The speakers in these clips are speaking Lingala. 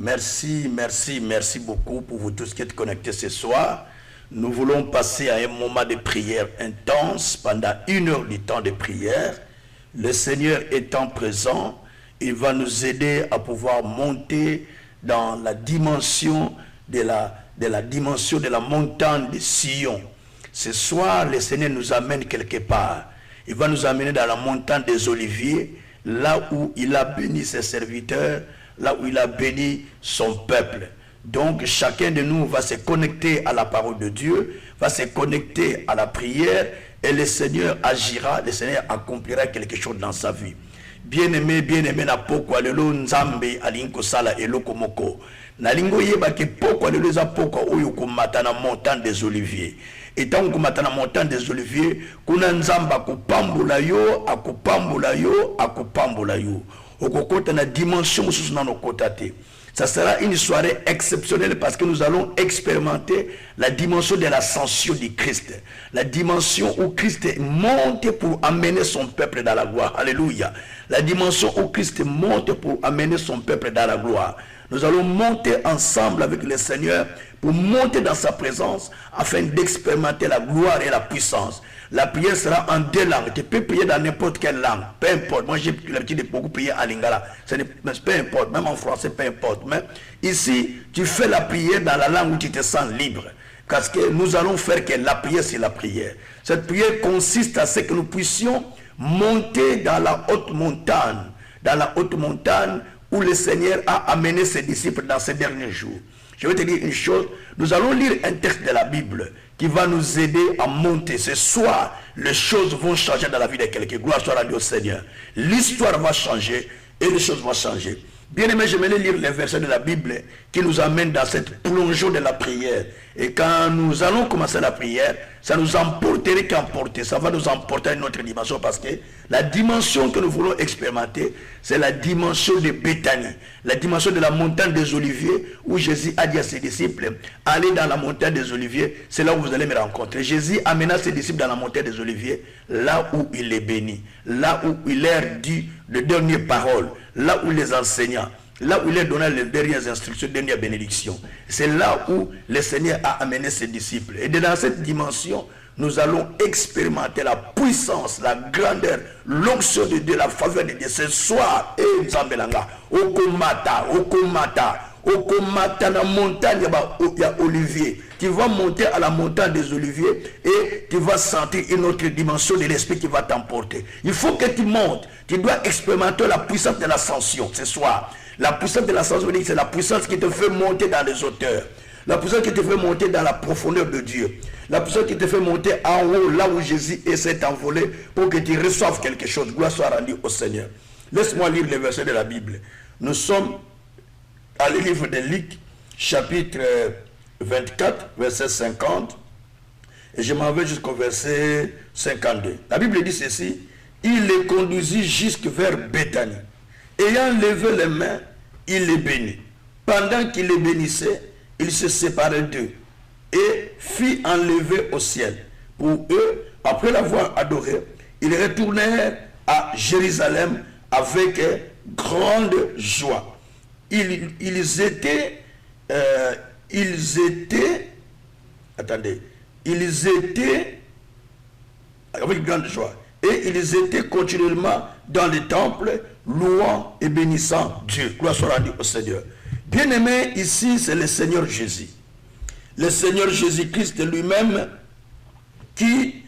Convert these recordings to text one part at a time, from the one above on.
Merci beaucoup pour vous tous qui êtes connectés ce soir. Nous voulons passer à un moment de prière intense pendant 1 heure du temps de prière. Le Seigneur étant présent, il va nous aider à pouvoir monter dans la dimension de la montagne de Sion. Ce soir, le Seigneur nous amène quelque part. Il va nous amener dans la montagne des Oliviers, là où il a béni ses serviteurs, là où il a béni son peuple. Donc chacun de nous va se connecter à la parole de Dieu, va se connecter à la prière, et le Seigneur agira, le Seigneur accomplira quelque chose dans sa vie. Bien-aimé, na poko alelo nzambe alinko sala eloko moko. Na lingo yeba ke poko alelo za poko oyo komata na montagne des Oliviers. Et tant que komata na montagne des Oliviers, kuna nzamba akupambula yo, akupambula yo, akupambula yo. Okokota na dimension mususu na nokotate. Ça sera une soirée exceptionnelle parce que nous allons expérimenter la dimension de l'ascension du Christ. La dimension où Christ monte pour amener son peuple dans la gloire. Alléluia. La dimension où Christ monte pour amener son peuple dans la gloire. Nous allons monter ensemble avec le Seigneur pour monter dans sa présence afin d'expérimenter la gloire et la puissance. La prière sera en 2 langues. Tu peux prier dans n'importe quelle langue. Peu importe. Moi, j'ai l'habitude de beaucoup prier en lingala. Peu importe. Même en français, peu importe. Mais ici, tu fais la prière dans la langue où tu te sens libre. Parce que nous allons faire que la prière, c'est la prière. Cette prière consiste à ce que nous puissions monter dans la haute montagne. Dans la haute montagne où le Seigneur a amené ses disciples dans ces derniers jours. Je vais te dire une chose. Nous allons lire un texte de la Bible qui va nous aider à monter. Ce soir, les choses vont changer dans la vie de quelqu'un. Gloire soit rendue au Seigneur. L'histoire va changer et les choses vont changer. Bien aimé, je vais lire les versets de la Bible qui nous amènent dans cette plongeon de la prière. Et quand nous allons commencer la prière, ça nous emporterait qu'emporter. Ça va nous emporter à une autre dimension parce que la dimension que nous voulons expérimenter, c'est la dimension de Béthanie. La dimension de la montagne des Oliviers où Jésus a dit à ses disciples, allez dans la montagne des Oliviers, c'est là où vous allez me rencontrer. Jésus amena ses disciples dans la montagne des Oliviers, là où il les bénit, là où il leur dit les dernières paroles, là où les enseignants, là où il leur donna les dernières instructions, les dernières bénédictions. C'est là où le Seigneur a amené ses disciples. Et dans cette dimension, nous allons expérimenter la puissance, la grandeur, l'onction de Dieu, la faveur de Dieu. Ce soir, et Nzambelanga, Okomata, na montagne, il y a Olivier. Tu vas monter à la montagne des Oliviers et tu vas sentir une autre dimension de l'esprit qui va t'emporter. Il faut que tu montes. Tu dois expérimenter la puissance de l'ascension ce soir. La puissance de l'ascension, c'est la puissance qui te fait monter dans les hauteurs. La puissance qui te fait monter dans la profondeur de Dieu. La puissance qui te fait monter en haut, là où Jésus s'est envolé, pour que tu reçoives quelque chose. Gloire soit rendue au Seigneur. Laisse-moi lire les versets de la Bible. Nous sommes dans le livre de Luc, chapitre 24, verset 50. Et je m'en vais jusqu'au verset 52. La Bible dit ceci. Il les conduisit jusque vers Béthanie. Ayant levé les mains, il les bénit. Pendant qu'il les bénissait, il se séparait d'eux et fit enlever au ciel. Pour eux, après l'avoir adoré, ils retournèrent à Jérusalem avec grande joie. Ils étaient avec grande joie. Et ils étaient continuellement dans le temple, louant et bénissant Dieu. Gloire soit rendue au Seigneur. Bien-aimé, ici, c'est le Seigneur Jésus. Le Seigneur Jésus-Christ lui-même, qui,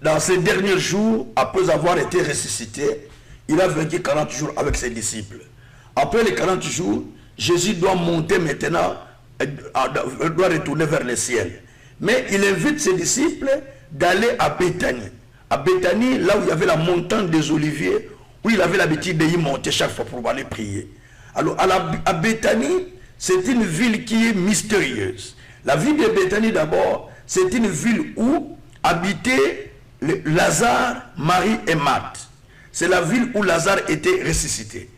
dans ces derniers jours, après avoir été ressuscité, il a vécu 40 jours avec ses disciples. Après les 40 jours, Jésus doit monter maintenant, doit retourner vers le ciel. Mais il invite ses disciples d'aller à Béthanie. À Béthanie, là où il y avait la montagne des Oliviers, où il avait l'habitude d'y monter chaque fois pour aller prier. Alors, à Béthanie, c'est une ville qui est mystérieuse. La ville de Béthanie, d'abord, c'est une ville où habitaient Lazare, Marie et Marthe. C'est la ville où Lazare était ressuscité.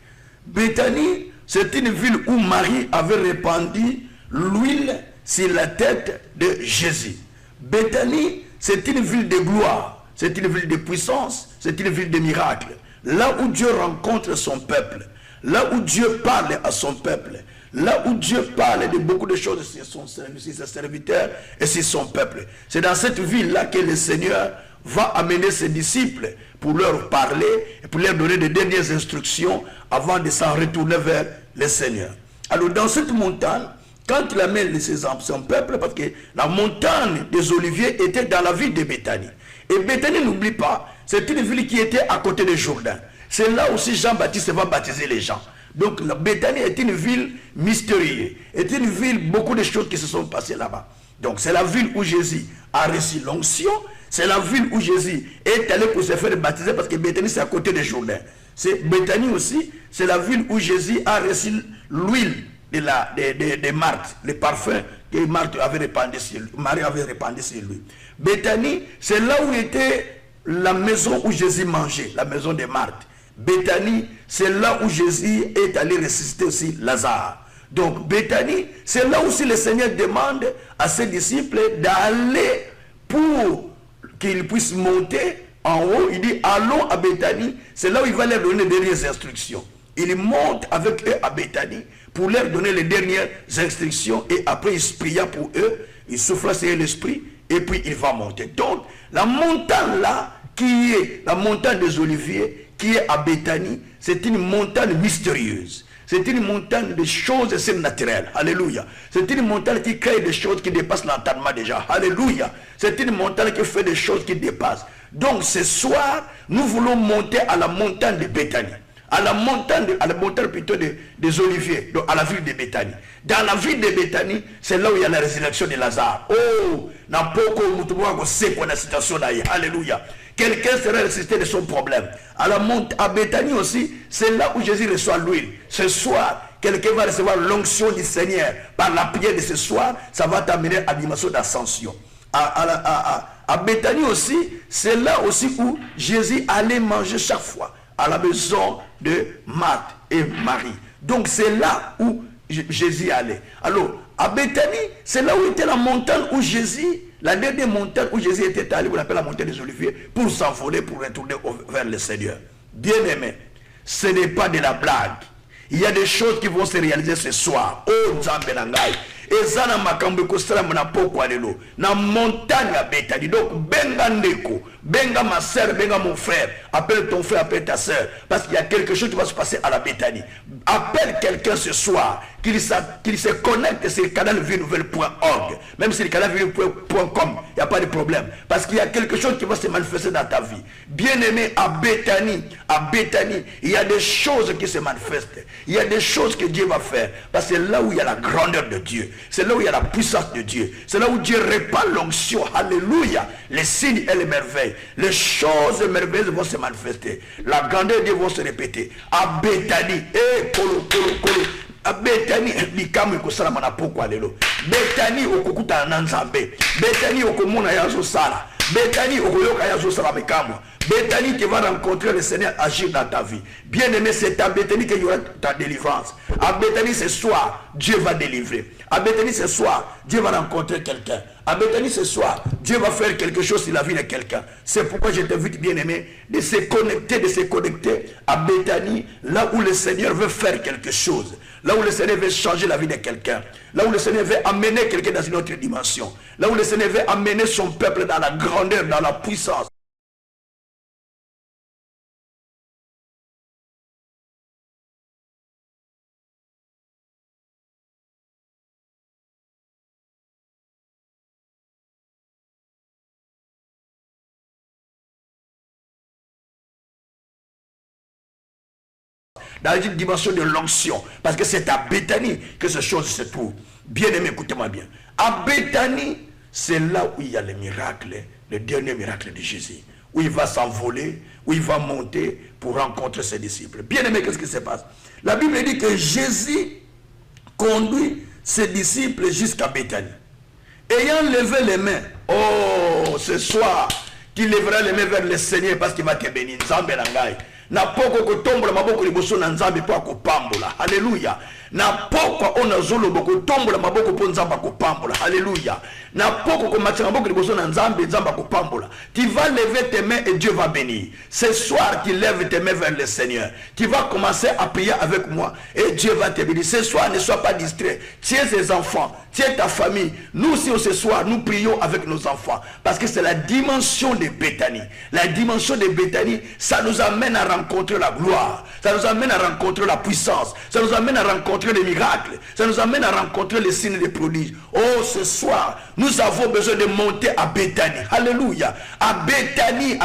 Béthanie, c'est une ville où Marie avait répandu l'huile sur la tête de Jésus. Béthanie, c'est une ville de gloire, c'est une ville de puissance, c'est une ville de miracles. Là où Dieu rencontre son peuple, là où Dieu parle à son peuple, Là où Dieu parle de beaucoup de choses sur son ses serviteurs et sur son peuple. C'est dans cette ville-là que le Seigneur va amener ses disciples pour leur parler et pour leur donner de dernières instructions avant de s'en retourner vers le Seigneur. Alors dans cette montagne, quand il amène son peuple, parce que la montagne des Oliviers était dans la ville de Béthanie. Et Béthanie, n'oublie pas, c'est une ville qui était à côté de Jourdain. C'est là aussi Jean-Baptiste va baptiser les gens. Donc la Béthanie est une ville mystérieuse, est une ville, beaucoup de choses qui se sont passées là-bas. Donc c'est la ville où Jésus a reçu l'onction, c'est la ville où Jésus est allé pour se faire baptiser parce que Béthanie c'est à côté de Jourdain. C'est Béthanie aussi, c'est la ville où Jésus a reçu l'huile de Marthe, le parfum que Marthe avait répandu sur lui, Marie avait répandu sur lui. Béthanie, c'est là où était la maison où Jésus mangeait, la maison de Marthe. Béthanie, c'est là où Jésus est allé ressusciter aussi Lazare. Donc Béthanie, c'est là aussi le Seigneur demande à ses disciples d'aller pour qu'ils puissent monter en haut. Il dit allons à Béthanie, c'est là où il va leur donner les dernières instructions. Il monte avec eux à Béthanie pour leur donner les dernières instructions et après il pria pour eux, il souffla sur l'esprit et puis il va monter. Donc la montagne là, qui est la montagne des Oliviers, qui est à Béthanie, c'est une montagne mystérieuse. C'est une montagne de choses surnaturelles. Alléluia. C'est une montagne qui crée des choses qui dépassent l'entendement déjà. Alléluia. C'est une montagne qui fait des choses qui dépassent. Donc ce soir, nous voulons monter à la montagne de Béthanie. À la montagne plutôt des Oliviers, donc à la ville de Béthanie. Dans la ville de Béthanie, c'est là où il y a la résurrection de Lazare. Oh, la situation là. Alléluia. Quelqu'un sera ressuscité de son problème. À Béthanie aussi, c'est là où Jésus reçoit l'huile. Ce soir, quelqu'un va recevoir l'onction du Seigneur. Par la prière de ce soir, ça va t'amener à la dimension d'ascension. À Béthanie aussi, c'est là aussi où Jésus allait manger chaque fois à la maison de Marthe et Marie. Donc c'est là où Jésus allait. Alors, à Béthanie, c'est là où était la montagne où Jésus, la dernière montagne où Jésus était allé, on appelle la montagne des Oliviers, pour s'envoler, pour retourner vers le Seigneur. Bien-aimé, ce n'est pas de la blague. Il y a des choses qui vont se réaliser ce soir. Oh, Nzambe Nangai. Et ça, na makambe kosala mona poko alelo. Na montagne à Béthanie. Donc, benga ndeko, benga ma soeur, benga mon frère. Appelle ton frère, appelle ta soeur. Parce qu'il y a quelque chose qui va se passer à la Béthanie. Appelle quelqu'un ce soir, qu'il se connecte sur le canal vienouvelle.org. Même si le canal vienouvelle.com, il n'y a pas de problème. Parce qu'il y a quelque chose qui va se manifester dans ta vie. Bien-aimé, à Béthanie, il y a des choses qui se manifestent. Il y a des choses que Dieu va faire. Parce que c'est là où il y a la grandeur de Dieu. C'est là où il y a la puissance de Dieu. C'est là où Dieu répand l'onction. Alléluia. Les signes et les merveilles. Les choses merveilleuses vont se manifester. La grandeur de Dieu va se répéter. À Béthanie. À Béthanie, likamu ikosala mana poko alelo. Béthanie okokuta na Nzambe. Béthanie okomona yazo sala. Béthanie okoyoka yazo sala mekamwa. Béthanie qui va rencontrer le Seigneur agir dans ta vie. Bien-aimé, c'est à Béthanie qu'il y aura ta délivrance. À Béthanie ce soir, Dieu va délivrer. À Béthanie ce soir, Dieu va rencontrer quelqu'un. À Béthanie ce soir, Dieu va faire quelque chose sur la vie de quelqu'un. C'est pourquoi je t'invite, bien-aimé, de se connecter à Béthanie, là où le Seigneur veut faire quelque chose. Là où le Seigneur veut changer la vie de quelqu'un. Là où le Seigneur veut amener quelqu'un dans une autre dimension. Là où le Seigneur veut amener son peuple dans la grandeur, dans la puissance. Dans une dimension de l'onction. Parce que c'est à Béthanie que ces choses se trouvent. Bien aimé, écoutez-moi bien. À Béthanie, c'est là où il y a le miracle, le dernier miracle de Jésus. Où il va s'envoler, où il va monter pour rencontrer ses disciples. Bien aimé, qu'est-ce qui se passe? La Bible dit que Jésus conduit ses disciples jusqu'à Béthanie. Ayant levé les mains, oh, ce soir, tu lèveras les mains vers le Seigneur parce qu'il va te bénir. Nzambe Nangai. Na poko kotombola maboko liboso na Nzambe po akopambola. Alléluia. na pokwa ona zolo boko tombola maboko po nzamba ko pambola. Alléluia. Na poko ko matina maboko liboso na nzambe nzamba ko pambola. Tu vas lever tes mains et Dieu va bénir. Ce soir tu lèves tes mains vers le Seigneur. Tu vas commencer à prier avec moi et Dieu va te bénir. Ce soir ne sois pas distrait. Tiens tes enfants, tiens ta famille. Nous aussi ce soir nous prions avec nos enfants parce que c'est la dimension de Béthanie. La dimension de Béthanie, ça nous amène à rencontrer la gloire. Ça nous amène à rencontrer la puissance. Ça nous amène à rencontrer les miracles. Ça nous amène à rencontrer les signes et les prodiges. Oh, ce soir, nous avons besoin de monter à Béthanie. Alléluia. À Béthanie,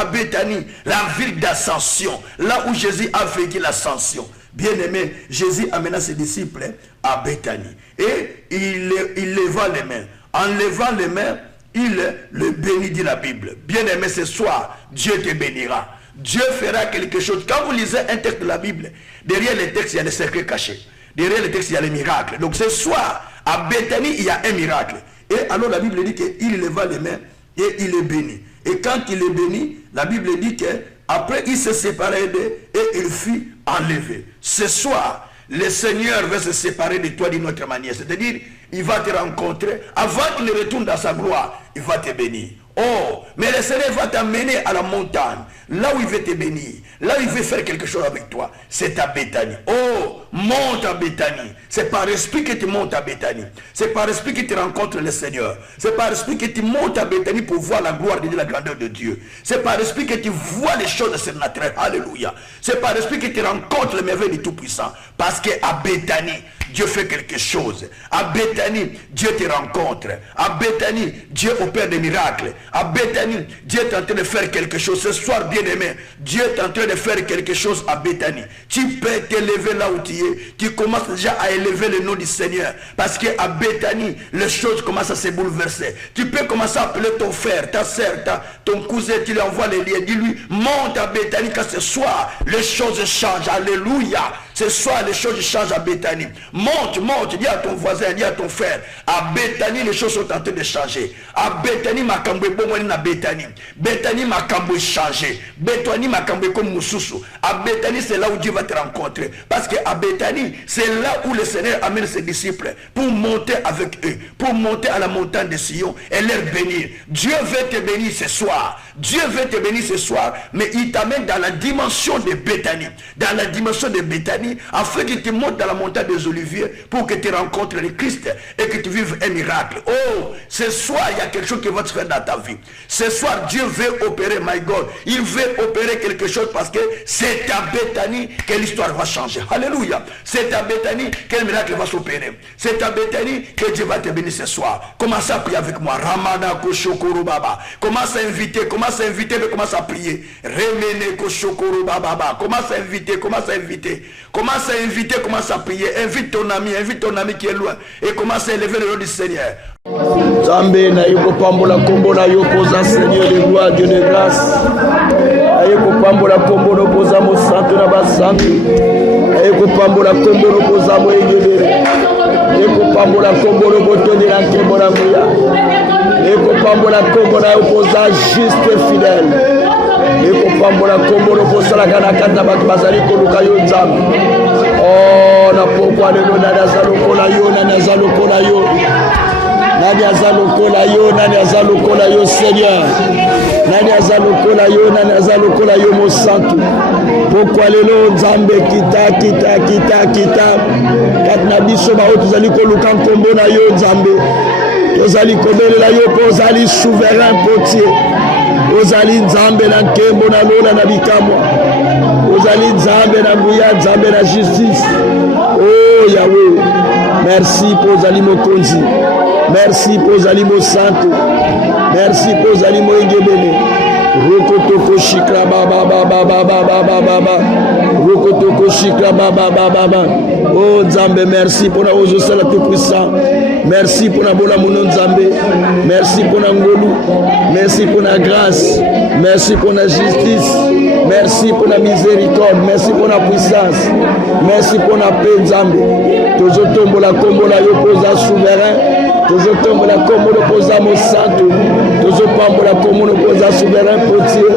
la ville d'ascension. Là où Jésus a vécu l'ascension. Bien-aimé, Jésus amena ses disciples à Béthanie. Et il leva les mains. En levant les mains, il le bénit, dit la Bible. Bien-aimé, ce soir, Dieu te bénira. Dieu fera quelque chose. Quand vous lisez un texte de la Bible, derrière les textes, il y a les secrets cachés. Derrière les textes, il y a les miracles. Donc ce soir, à Béthanie, il y a un miracle. Et alors la Bible dit qu'il leva les mains et il est béni. Et quand il est béni, la Bible dit qu'après il se séparait d'eux et il fut enlevé. Ce soir, le Seigneur veut se séparer de toi d'une autre manière. C'est-à-dire, il va te rencontrer. Avant qu'il ne retourne dans sa gloire, il va te bénir. Oh, mais le Seigneur va t'amener à la montagne, là où il veut te bénir, là où il veut faire quelque chose avec toi. C'est à Béthanie. Oh, monte à Béthanie. C'est par esprit que tu montes à Béthanie. C'est par esprit que tu rencontres le Seigneur. C'est par esprit que tu montes à Béthanie pour voir la gloire de Dieu, la grandeur de Dieu. C'est par esprit que tu vois les choses surnaturelles. Alléluia. C'est par esprit que tu rencontres le merveille du Tout-Puissant. Parce qu'à Béthanie, Dieu fait quelque chose. À Béthanie, Dieu te rencontre. À Béthanie, Dieu opère des miracles. À Béthanie, Dieu est en train de faire quelque chose. Ce soir, bien-aimé, Dieu est en train de faire quelque chose à Béthanie. Tu peux t'élever là où tu es. Tu commences déjà à élever le nom du Seigneur. Parce qu'à Béthanie, les choses commencent à se bouleverser. Tu peux commencer à appeler ton frère, ta soeur, ton cousin, tu lui envoies les liens. Dis-lui, monte à Béthanie, car ce soir, les choses changent. Alléluia. Ce soir, les choses changent à Béthanie. Monte, dis à ton voisin, dis à ton frère. À Béthanie, les choses sont en train de changer. À Béthanie, ma cambo bon na Béthanie. Béthanie, ma cambo changé. Béthanie, ma cambo comme Moussoussou. À Béthanie, c'est là où Dieu va te rencontrer. Parce qu'à Béthanie, c'est là où le Seigneur amène ses disciples pour monter avec eux, pour monter à la montagne de Sion et leur bénir. Dieu veut te bénir ce soir. Dieu veut te bénir ce soir, mais il t'amène dans la dimension de Béthanie. Dans la dimension de Béthanie, afin que tu montes dans la montagne des Oliviers pour que tu rencontres le Christ et que tu vives un miracle. Oh, ce soir, il y a quelque chose qui va te faire dans ta vie. Ce soir, Dieu veut opérer, my God. Il veut opérer quelque chose parce que c'est à Béthanie que l'histoire va changer. Alléluia. C'est à Béthanie que le miracle va s'opérer. C'est à Béthanie que Dieu va te bénir ce soir. Commence à prier avec moi. Ramana Koshokoro Baba. Commence à inviter, mais commence à prier. Remene Koshokoro Baba. Commence à inviter, commence à prier. Invite ton ami qui est loin et commence à élever le nom du Seigneur. Zambé na yoko pambola kombo na yopoza Seigneur de gloire, Dieu de grâce. Ayeko pambola kombo no poza mo santo na basanto. Ayeko pambola kombo no poza mo engedere. Ayeko pambola kombo no botonde na kembo na muya. Ayeko pambola kombo na yopoza juste et fidèle. Ayeko pambola kombo no poza la kana kata batu bazali koluka yo nzambe. Oh, na pokwa lelo na nazalokola yo, na nazalokola yo. Nani azalokola yo, nani azalokola yo Seigneur. Nani azalokola yo, nani azalokola yo mo santo. Pokwa lelo nzambe kita. Katna biso ba otuzali koluka nkombo na yo nzambe. Tozali kobelela yo po ozali souverain potier. Ozali nzambe na nkembo na lola na bikamwa. Ozali nzambe na nguya, nzambe na justice. Oh Yahweh, merci pour ozali mokonzi. Merci pour ozali mo santo. Merci pour ozali mo engebene. Rokotoko shikra baba. Rokotoko shikra baba. Oh Nzambe, merci pour la ozosala tout puissant. Merci pour la bona mono Nzambe. Merci pour la ngolu. Merci pour la grâce. Merci pour la justice. Merci pour la miséricorde. Merci pour la puissance. Merci pour la paix Nzambe. Tozotombo la kombo la yopoza souverain. tozotombola kombo lopoza mosantu tozopambola kombo lopoza souverain potier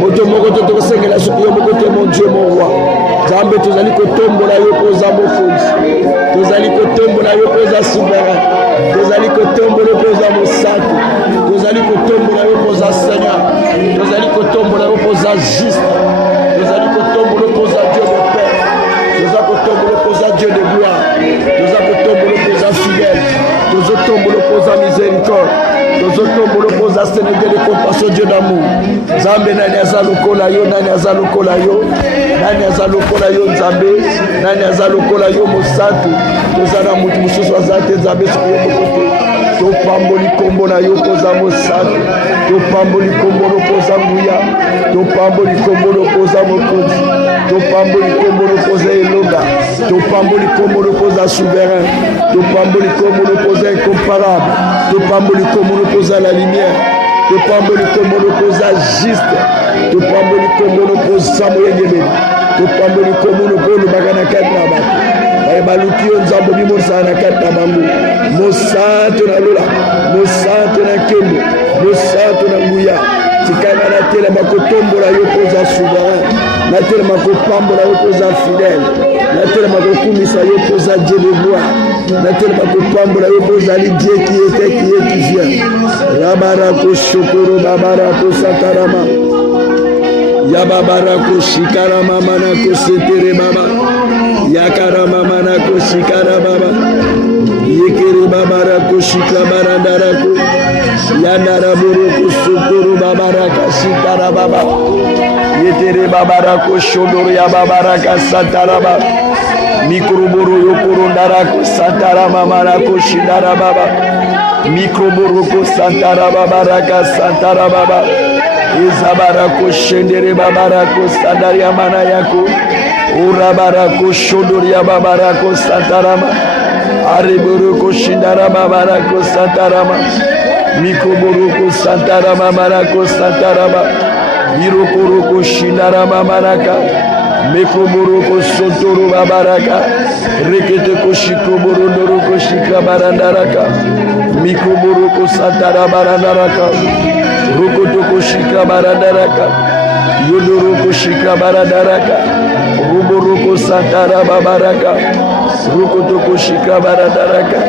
moto moko to tokosengela soki yo moko te mon Dieu mon roi Nzambe tozali kotombola yo poza mokonzi tozali kotombola yo poza souverain tozali kotombola yo poza mosantu tozali kotombola yo poza Seigneur tozali kotombola yo poza juste tozali kotombola yo poza Dieu de paix tozali kotombola yo poza Dieu de gloire tozali kotombola yo poza fidèle tozotombola yo poza miséricorde tozotombola yo poza Seigneur de compassion Dieu d'amour Nzambe nani aza lokola yo nani aza lokola yo nani aza lokola yo Nzambe nani aza lokola yo mosantu tozala mutu mosusu aza te Nzambe soki yo moko te topamboli kombo na yo poza mosantu topamboli kombo lopoza nguya topamboli kombo lopoza mokonzi topamboli kombo lopoza elonga topamboli kombo lopoza souverain topamboli kombo lopoza incomparable topamboli kombo lopoza la lumière topamboli kombo lopoza juste topamboli kombo lopoza moyengebeli topamboli kombo lopolobaka na kati na bato baluki yo Nzambe bimonisaka na kati na bango mosantu na lola mosantu na nkembo mosantu na nguya tikanga natelema kotombola yo koza souverain natelema kopambola yo koza fidèle natelema kokumisa yo koza Dieu de gloire natelema kopambola yo kozali Dieu qui était qui est qui vient rabarako shokoro babarako satarama yababarako shikarama manako setere baba yakarama manako shikara baba yekere babarako shikra barandarako yanaraburoko sokoro babaraka shikara baba yetere babarako shodoro ya babaraka sataraba mikroboro yokorondarako satarama manako shidara baba mikroboroko santara babaraka santara baba Izabarako shendere babarako sandaria mana yako urabarako shodoria babarako santarama ariboroko shindara babarako santarama mikoboroko santarama marako santarama mirokoroko shindara maraka mekoboroko sotoro babaraka rekete koshiko borondoroko shika barandaraka mikoboroko santara barandaraka Rokotoko shika baradaraka Yodoroko shika baradaraka Ruboroko santara babaraka Rokotoko shika baradaraka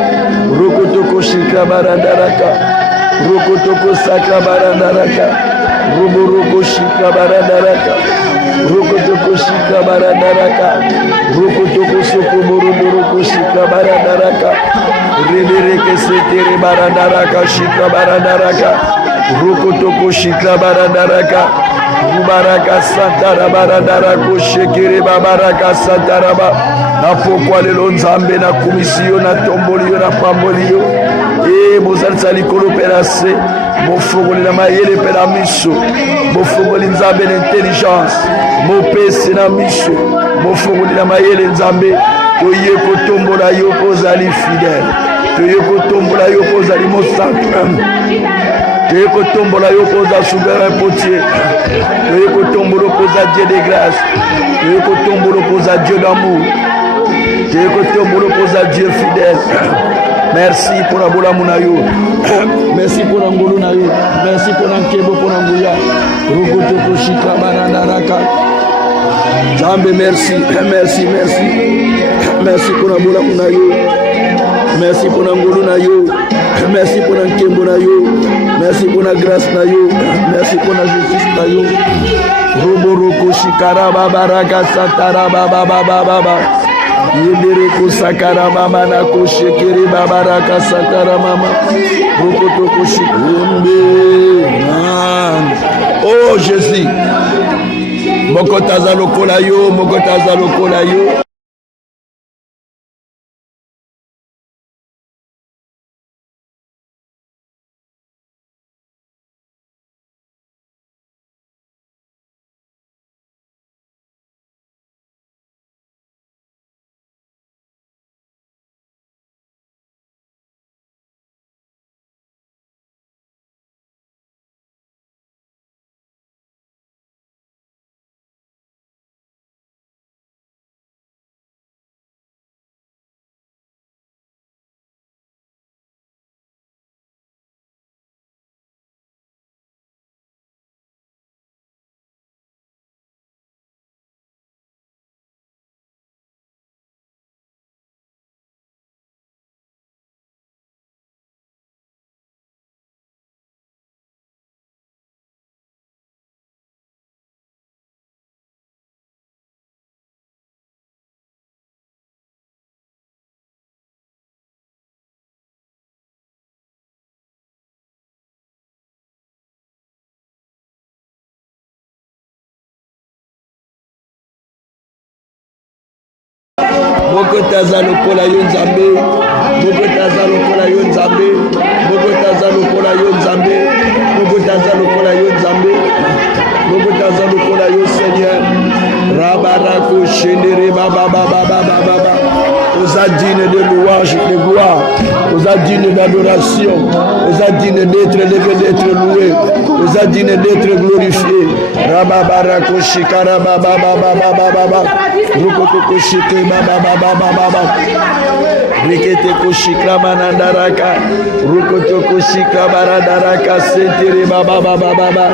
Rokotoko shika baradaraka Rokotoko saka baradaraka Ruboroko shika baradaraka Rokotoko shika baradaraka Rokotoko soko borondoroko shika baradaraka Rebereke setere baradaraka shika baradaraka Rokotoko shikra baradaraka Rubaraka santara baradarako shekere babaraka santaraba na pokwa lelo Nzambe na komisiyo na tomboli yo na pamboli yo bozalisa likolo mpe na se bofongoli na mayele mpe na miso bofongoli Nzambe na intelligence mopesi na miso bofongoli na mayele Nzambe toye kotombola yo kozali fidèle toye kotombola yo kozali mosantu toye kotombola yo koza souverain potier toye kotombola koza Dieu de grâce toye kotombola koza Dieu d'amour toye kotombola koza Dieu fidèle. Merci pour la bolamu na yo merci pour la ngolu na yo merci pour la nkebo pour la nguya rogoto koshika banandaraka Nzambe merci merci merci merci pour la bolamu na yo merci pour la ngolu na yo merci pour la nkembo na yo merci pour la grâce na yo merci pour la justice na yo roboroko shikara babaraka satara baba baba baba yendere kusakara mama na kushekere babaraka satara mama rokoto kushikembe oh Jésus mokotaza lokola yo Mokotaza lokola yo nzambe. Mokotaza lokola yo nzambe. Mokotaza lokola yo nzambe. Mokotaza lokola yo nzambe. Mokotaza lokola yo Seigneur. Rabarako shendere baba baba baba baba. Aux adines de louange, de gloire, aux adines d'adoration, aux adines d'être élevé, d'être loué, aux adines d'être glorifié. Rababarako shikara baba baba baba baba. Rokotoko shike baba baba baba baba. Rikete koshikra manandaraka. Rokotoko shikra baradaraka sentere baba baba baba.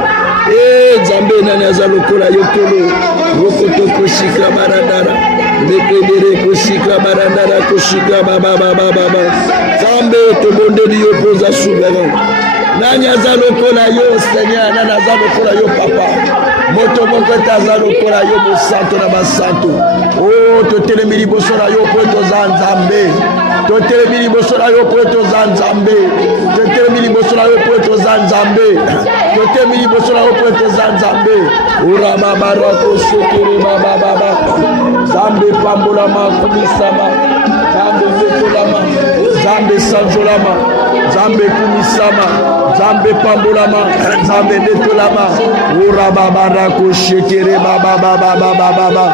Eh Nzambe nanaza lokola yotolo. Rokotoko shikra baradara. Mekebere koshikra baradara koshikra baba baba baba. Nzambe tobondeli yo poza souverain. Nanyaza lokola yo Seigneur, nanaza lokola yo papa. Moto moko taza lokola yo bosanto na basanto. Oh totelemi liboso na yo po toza Nzambe. Totelemi liboso na yo po toza Nzambe. Totelemi liboso na yo po toza Nzambe. Totelemi liboso na yo po toza Nzambe. Ura baba rako shekere baba baba. Nzambe pambola makumisama. Nzambe vetolama. Nzambe sanjolama. Nzambe kumisama. Nzambe pambolama. Nzambe netolama. Ura baba rako shekere baba baba baba baba.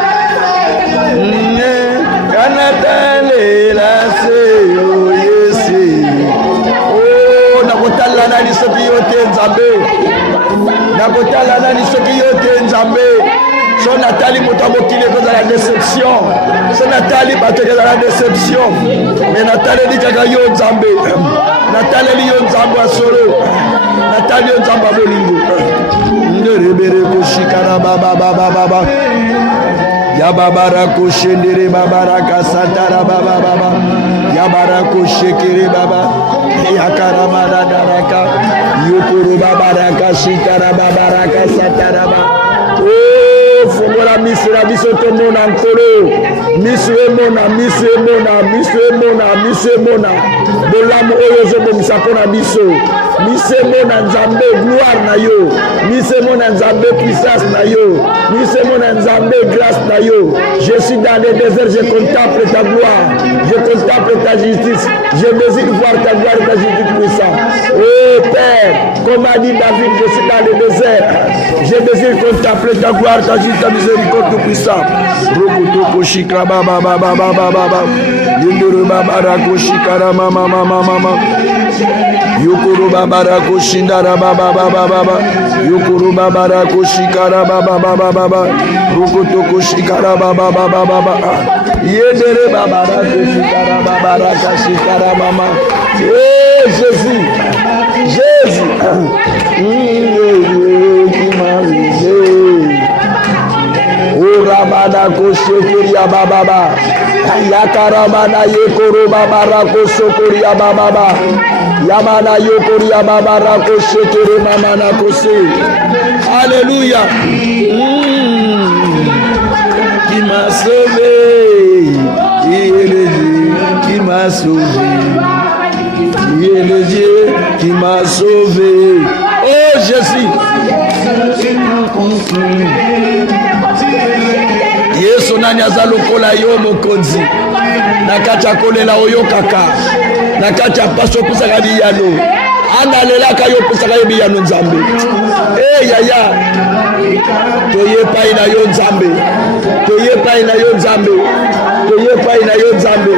Kanatale la seyo yesi. Oh nakotala nani soki yote Nzambe. Nakotala nani soki yote Nzambe. So Nathalie Motamokile cause la déception. So Nathalie bateke dans la déception. Mais Nathalie dit kaka yo Nzambe. Nathalie yo Nzambe solo. Nathalie yo Nzambe bolingo. Nderebere ko shikara baba baba baba. Yababara ko shendere babara ka santara baba baba. Yabara ko shekere baba. Yakara mara daraka. Yukuru babara ka shikara babara ka santara baba. Oh, fongola misera biso tomona nkolo. Misu emona, misu emona, misu emona, misu emona. Bolamu oyo zobomisa mpona biso. Misu emona Nzambe gloire na yo. Misu emona Nzambe puissance na yo. Misu emona Nzambe grâce na yo. Je suis dans le désert, je contemple ta gloire. Je contemple ta justice. Je désire voir ta gloire et ta justice puissante. Oh Père, comme a dit David, je suis dans le désert. Je désire contempler ta gloire, ta justice, ta miséricorde tout puissant. Rokotoko shikra baba baba baba baba. Yunduru baba rako shikara mama mama mama. Yukuru baba rako shindara baba baba baba. Yukuru baba rako shikara baba baba baba. Rokotoko shikara baba baba baba. Yendere baba rako shikara baba raka shikara mama. Eh Jésus, Jésus. Urabada koshekiria bababa. Yakaramana yekoro babara kosokoria bababa. Yamana yokoria babara koshekere mamana kose. Alléluia. Qui m'a sauvé. Il est le Dieu qui m'a sauvé. Il est le Dieu qui m'a sauvé. Oh Jésus. Yesu nani azalokola yo mokonzi. Nakacha kolela oyo kaka. Nakacha paso pusaka biyano. Analelaka yo pusaka biyano Nzambe. Eh yaya. Toyepa ina yo Nzambe. Toyepa ina yo Nzambe. Toyepa ina yo Nzambe.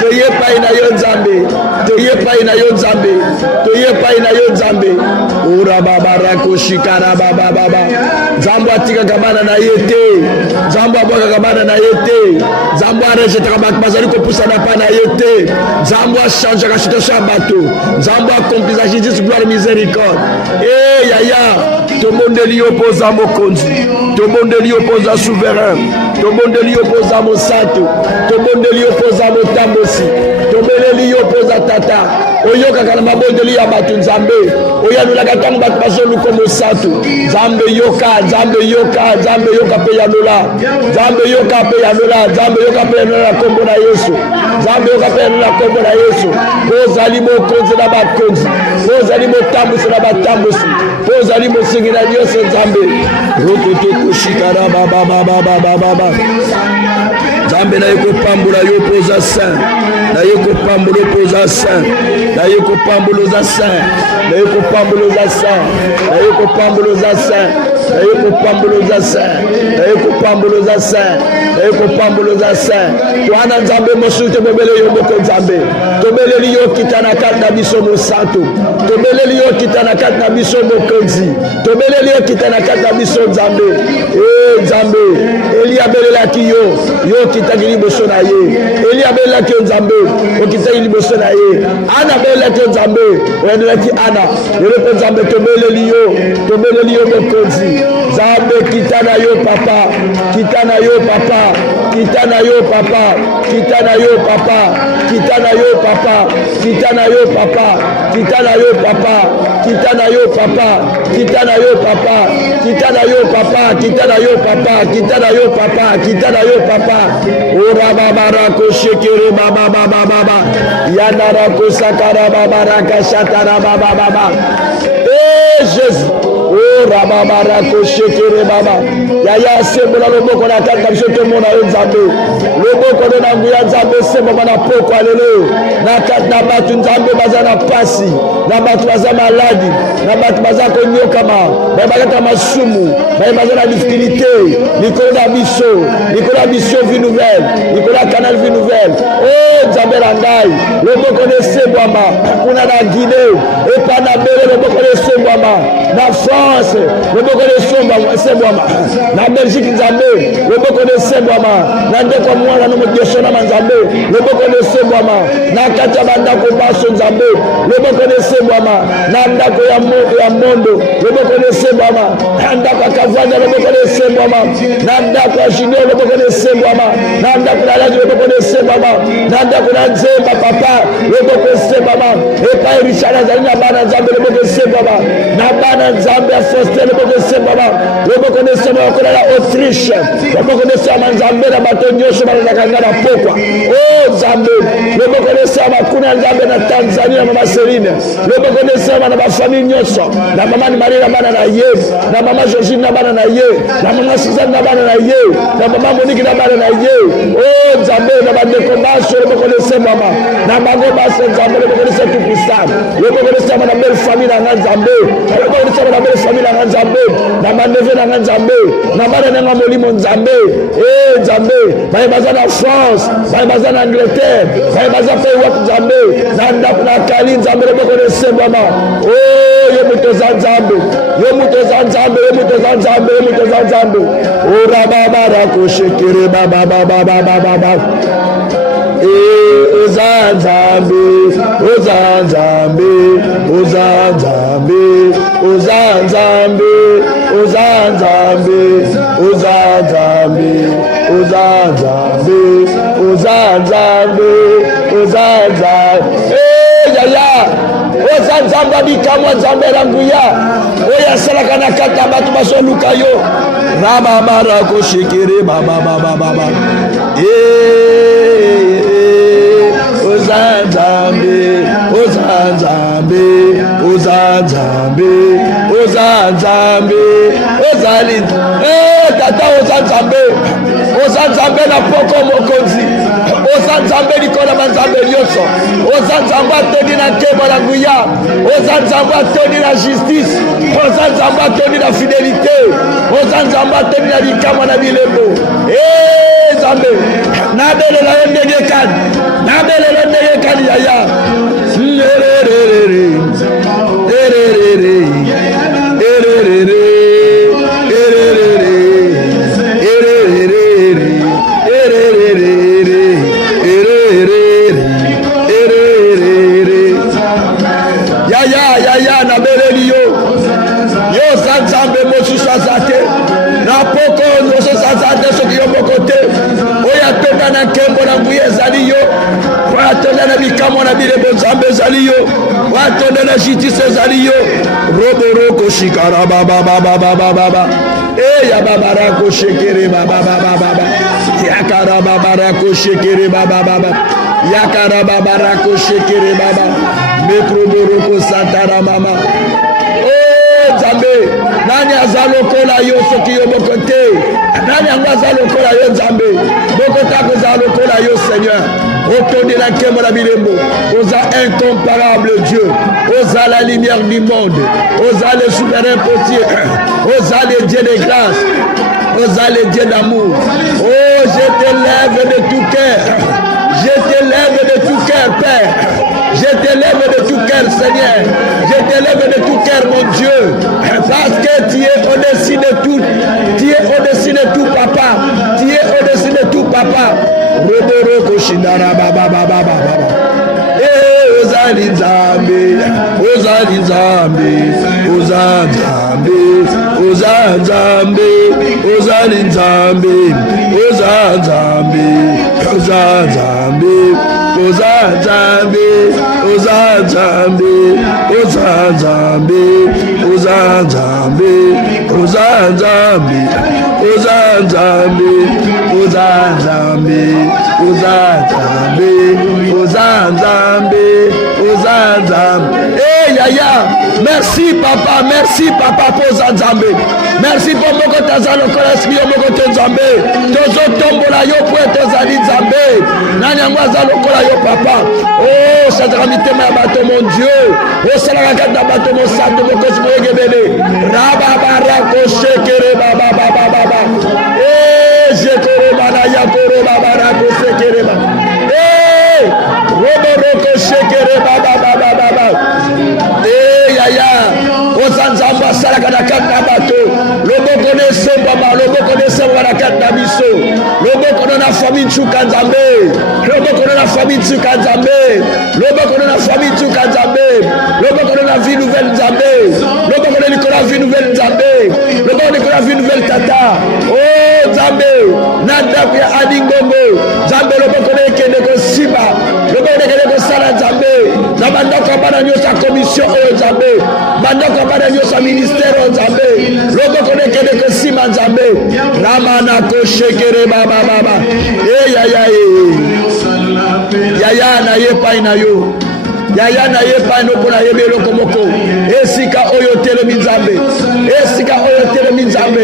Toyepa ina yo Nzambe. Toyepa ina yo Nzambe. Toyepa ina yo Nzambe. Ura baba rako shikara baba baba. Nzambe atika kabana na yete. Nzambe aboka kabana na yete. Nzambe arejeta kabaka bazali kopusa na pa na yete. Nzambe achanja ka situation bato. Nzambe accomplisa justice gloire miséricorde. Eh yaya, tout le monde lui oppose à mokonzi. Tout le monde lui oppose à souverain. Tout le monde lui oppose à mosanto. Tout le monde lui oppose à motambosi. Tout le monde lui oppose à tata. Oyoka kana mabondeli ya batu Nzambe. Oyanulaka tangu batu bazoluka mosantu. Nzambe yoka, Nzambe yoka, Nzambe yoka pe yanola. Nzambe yoka pe yanola, Nzambe yoka pe yanola kombo na Yesu. Nzambe yoka pe yanola kombo na Yesu. Ozali mokonzi na bakonzi. Ozali motambusi na batambusi. Ozali mosingi na Yesu Nzambe. Rokoto kushikara baba baba baba baba. Nzambe na yeko pambola yo poza saint. Na yeko pambola poza saint. Na yeko pambola za saint. Na yeko pambola za saint. Na yeko pambola za saint. Na yeko pambola za saint. Na yeko pambola za saint. Na yeko pambola za saint. Twana Nzambe mosusu tobele yo boko Nzambe. Tobele yo kitana kata biso mo santo. Tobele yo kitana kata biso mo konzi. Tobele yo kitana kata biso Nzambe. Nzambe Elia belela ki yo kitaki liboso na ye. Elia belela ki Nzambe o kitaki liboso na ye. Ana belela ki Nzambe o ki Ana. Yelepo Nzambe tobele yo bokonzi. Nzambe kitana yo papa, kitana yo papa, kitana yo papa, kitana yo papa, kitana yo papa, kitana yo papa, kitana yo papa, kitana yo papa, kitana yo papa, kitana yo papa, kitana yo papa, kitana yo papa, kitana yo papa. Ora babara ko shekere baba baba baba. Yanara ko sakara babara ka shatara baba baba. Jésus. Oh rababara ko shekere baba. Yaya sembola loboko na kata biso to mona yo Nzambe. Loboko na nguya Nzambe sembola na poko alelo. Na kata na batu Nzambe baza na pasi, na batu baza maladi, na batu baza ko nyokama, ba baza masumu, ba baza na difficulté. Nicolas biso vie nouvelle, Nicolas canal vie nouvelle. Oh Nzambe rangai, loboko ne sembwama, kuna na Guinée, et pas na bele loboko ne sembwama, na France, loboko ne sembwama, na Belgique Nzambe, loboko ne sembwama, na ndeko mwana no modiosona Nzambe, loboko ne sembwama, na kata banda ko baso Nzambe, loboko ne sembwama, na ndako ya mondo, loboko ne sembwama, na ndako kavanda loboko ne sembwama, na ndako ya junior loboko ne sembwama, na ndako la laji loboko ne sembwama, na ndako na nzemba papa loboko ne sembwama, epa Richard azali na bana Nzambe loboko ne sembwama, na bana Nzambe ya Faustin loboko ne sembwama, loboko ne sembwama kola la Autriche, loboko ne sembwama Nzambe na bato nyosho balaka ngana pokwa. Oh Nzambe loboko ne sembwama kuna Nzambe na Tanzania na mama Serine, loboko ne sembwama na ba famille nyosho, na mama ni Maria na bana na ye, na mama Georgine na bana na ye, na mama Suzanne na bana na ye, na mama Monique na bana na ye. Oh Nzambe na ba ndeko baso loboko ne sembwama, na bango baso Nzambe loboko ne tout puissant, loboko ne sembwama na belle famille na Nzambe, loboko ne sembwama na belle famille na Nzambe, na ba neve na Nzambe, na bana na molimo Nzambe. Nzambe baye baza na France, baye baza na Angleterre, baye baza pe wat Nzambe, na ndako na kali Nzambe loboko ne sembwama. Oh yo mutoza Nzambe, yo mutoza Nzambe, yo mutoza Nzambe, yo mutoza Nzambe. Ora baba rako shekere baba baba baba baba. Ozanzambe, Ozanzambe, Ozanzambe, Ozanzambe, Ozanzambe, Ozanzambe, Ozanzambe, Ozanzambe, Ozanzambe. Yaya, Ozanzambe bikamwa Nzambe ranguya. Oya salaka na kata batu baso lukayo. Raba barako shekere baba baba baba. Ozanzambe, Ozanzambe, Ozanzambe, Ozanzambe, Ozali. Tata Ozanzambe, Ozanzambe na poko mokonzi. Ozanzambe likona manzambe lyoso. Ozanzambe atoni na keba la nguya. Ozanzambe atoni na justice. Ozanzambe atoni na fidélité. Ozanzambe atoni na likama na bilembo. Nzambe nabele la ndege kadi, nabele la ndege kadi yaya. Ererere, ererere, ererere, ererere, ererere, ererere, ererere. Yaya nabele liyo. Yo Nzambe mosusu azate. Na poko noso azate soki yo bokote. Oya toka na kembo na nguye ezali yo. Oya tonda na bikamo na bilebo Nzambe ezali yo. Oya tonda na justice ezali yo. Roboroko shikara baba baba baba baba. Ya babarako shekere baba baba baba. Yakara babarako shekere baba baba. Yakara babarako shekere baba. Metro boroko satara mama. Nzambe nani azalokola yo soki yo bokote nani yango azalokola yo nzambe bokotaka ozalokola yo Seigneur otondi na nkembo na bilembo oza incomparable Dieu oza la lumière du monde oza le souverain potier oza le Dieu de grâce oza le Dieu d'amour oh je t'élève de tout cœur je t'élève de tout cœur Père je t'élève de tout cœur Seigneur je t'élève de tout cœur mon Dieu parce que tu es au-dessus de tout tu es au-dessus de tout Papa tu es au-dessus de tout Papa Roboroko Shindara Baba Baba Baba Ozali Nzambe Ozali Nzambe Ozali Nzambe Ozali Nzambe Ozali Nzambe Ozali Nzambe Ozali Nzambe Ozali Nzambe Ozali Nzambe Ozali Nzambe Ozali Nzambe Ozali Nzambe Ozali Nzambe Ozali Nzambe Ozali Nzambe Ozali Nzambe Eh Yaya merci papa pour Nzambe merci pour moko tazalo kola siki yo moko Nzambe tozo tombola yo pour tozali Nzambe nani yango azalo kola yo papa oh sadra mitema ya bato mon Dieu oh salaka kata bato mo santo moko simoyegebele raba barako shekere baba baba baba eh jekoro bana ya koro baba rako shekere baba eh roboroko shekere baba baba baba eh yaya ozanzamba salaka na kata bato loboko ne sembama loboko ne sembama na kata biso loboko na famille tsuka Nzambe loboko na famille tsuka Nzambe loboko na famille tsuka Nzambe loboko na vie nouvelle Nzambe loboko na likola vie nouvelle Nzambe loboko na likola vie nouvelle tata oh Nzambe na ndaku ya adingongo Nzambe loboko na ekende ko simba loboko na ekende ko sala Nzambe na bandako bana nyosa commission o Nzambe bandako bana nyosa ministère o Nzambe loboko na ekende ko simba Nzambe ramana ko shekere baba baba yaya na yepai na yo yaya na yepai no pona yebelo komoko esika oyo telemi Nzambe esika oyo telemi Nzambe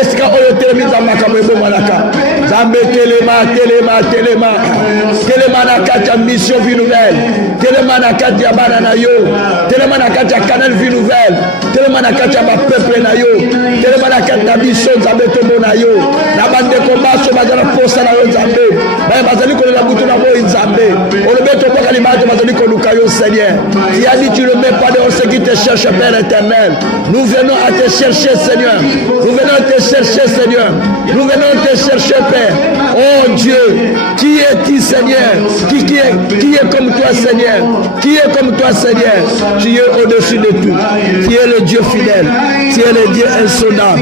esika oyo telemi Nzambe makambo malaka Nzambe telema na kati ya mission vie nouvelle telema na kati ya bana na yo telema na kati ya canal vie nouvelle telema na kati ya ba peuple na yo telema na kati ya biso Nzambe tombo na yo na bande kombaso bazala posa na yo Nzambe bazali kolela butu na boy Nzambe olobeto boka limato bazali koluka yo Seigneur qui a dit tu ne mets pas dehors ceux qui te cherchent Père éternel nous venons à te chercher Seigneur nous venons à te chercher Seigneur nous venons à te chercher Père oh Dieu qui est-il Seigneur qui est comme toi Seigneur qui est comme toi Seigneur tu es au-dessus de tout tu es le Dieu fidèle tu es le Dieu insondable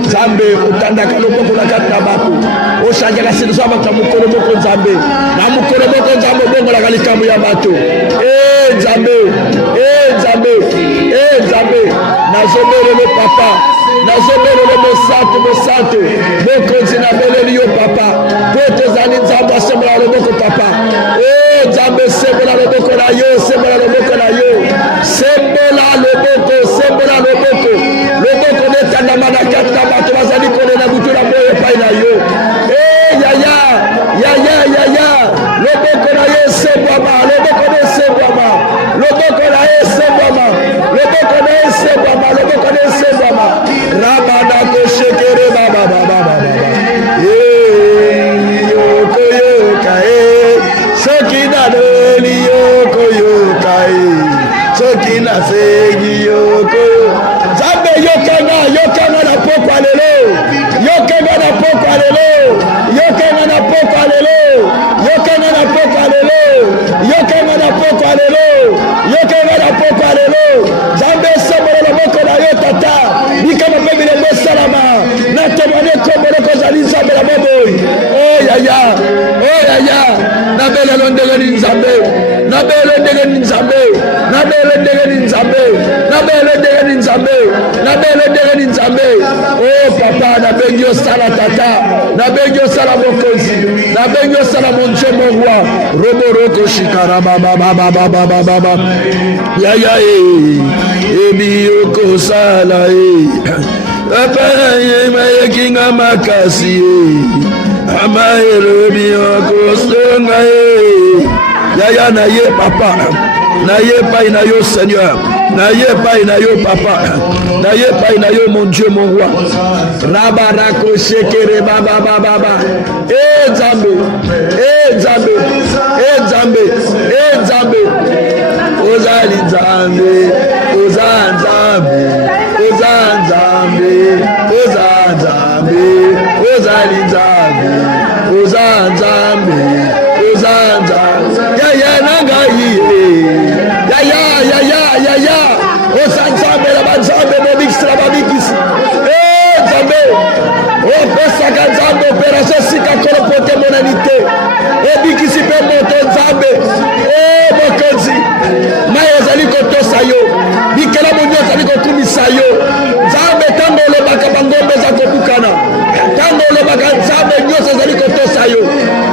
Nzambe utandaka loboko na kati na bato oshanjaka sino so bato mukolo moko Nzambe na mukolo moko Nzambe bongo la likambo ya bato Nzambe nazobele le papa nazobele le mosato bokonzi na beleli yo papa po tozali Nzambe asembola loboko papa Nzambe sembola loboko na yo sembola loboko na yo sembola loboko netandama na kati na bato bazali kolela butu na boye epai na yo yaya loboko na ye sembwama loboko na ye sembwama rabana ko shekere baba yoko yoka soki na doli yoko yoka soki na segi yoko Nzambe yokanga na poko alelo yokanga na poko alelo Nzambe sembola loboko na yo tata bikama mpe bilembo esalama na temane kombolo kozali Nzambe na boboyi oh yaya nabelelo ndenge ni Nzambe nabelelo ndenge ni Nzambe oh papa nabengi osala tata nabengi osala mokonzi Nabenyo sala mon Dieu mon roi. Roboroko shikara baba baba baba baba. Ya ya ebi oko sala Papa ye kinga makasi ama ebi oko songa ya na ye papa na ye pa na yo Seigneur na ye pa na yo papa na ye pa na yo mon Dieu mon roi rabarako shekere baba baba Nzambe Nzambe Nzambe Nzambe ozali Nzambe ozanzambe ozanzambe ozanzambe ozali Nzambe ozanzambe ozanzambe ya nangai ya ozanzambe la banzambe bobikisla babikisi Nzambe opesaka Nzambe opération sika kolopote monanité ebikisi pe moto Nzambe mokonzi mai ezali kotosa yo bikela monyo ezali kokumisa yo Nzambe ntango olobaka bangombe eza kobukana ntango olobaka Nzambe nyonso ezali kotosa yo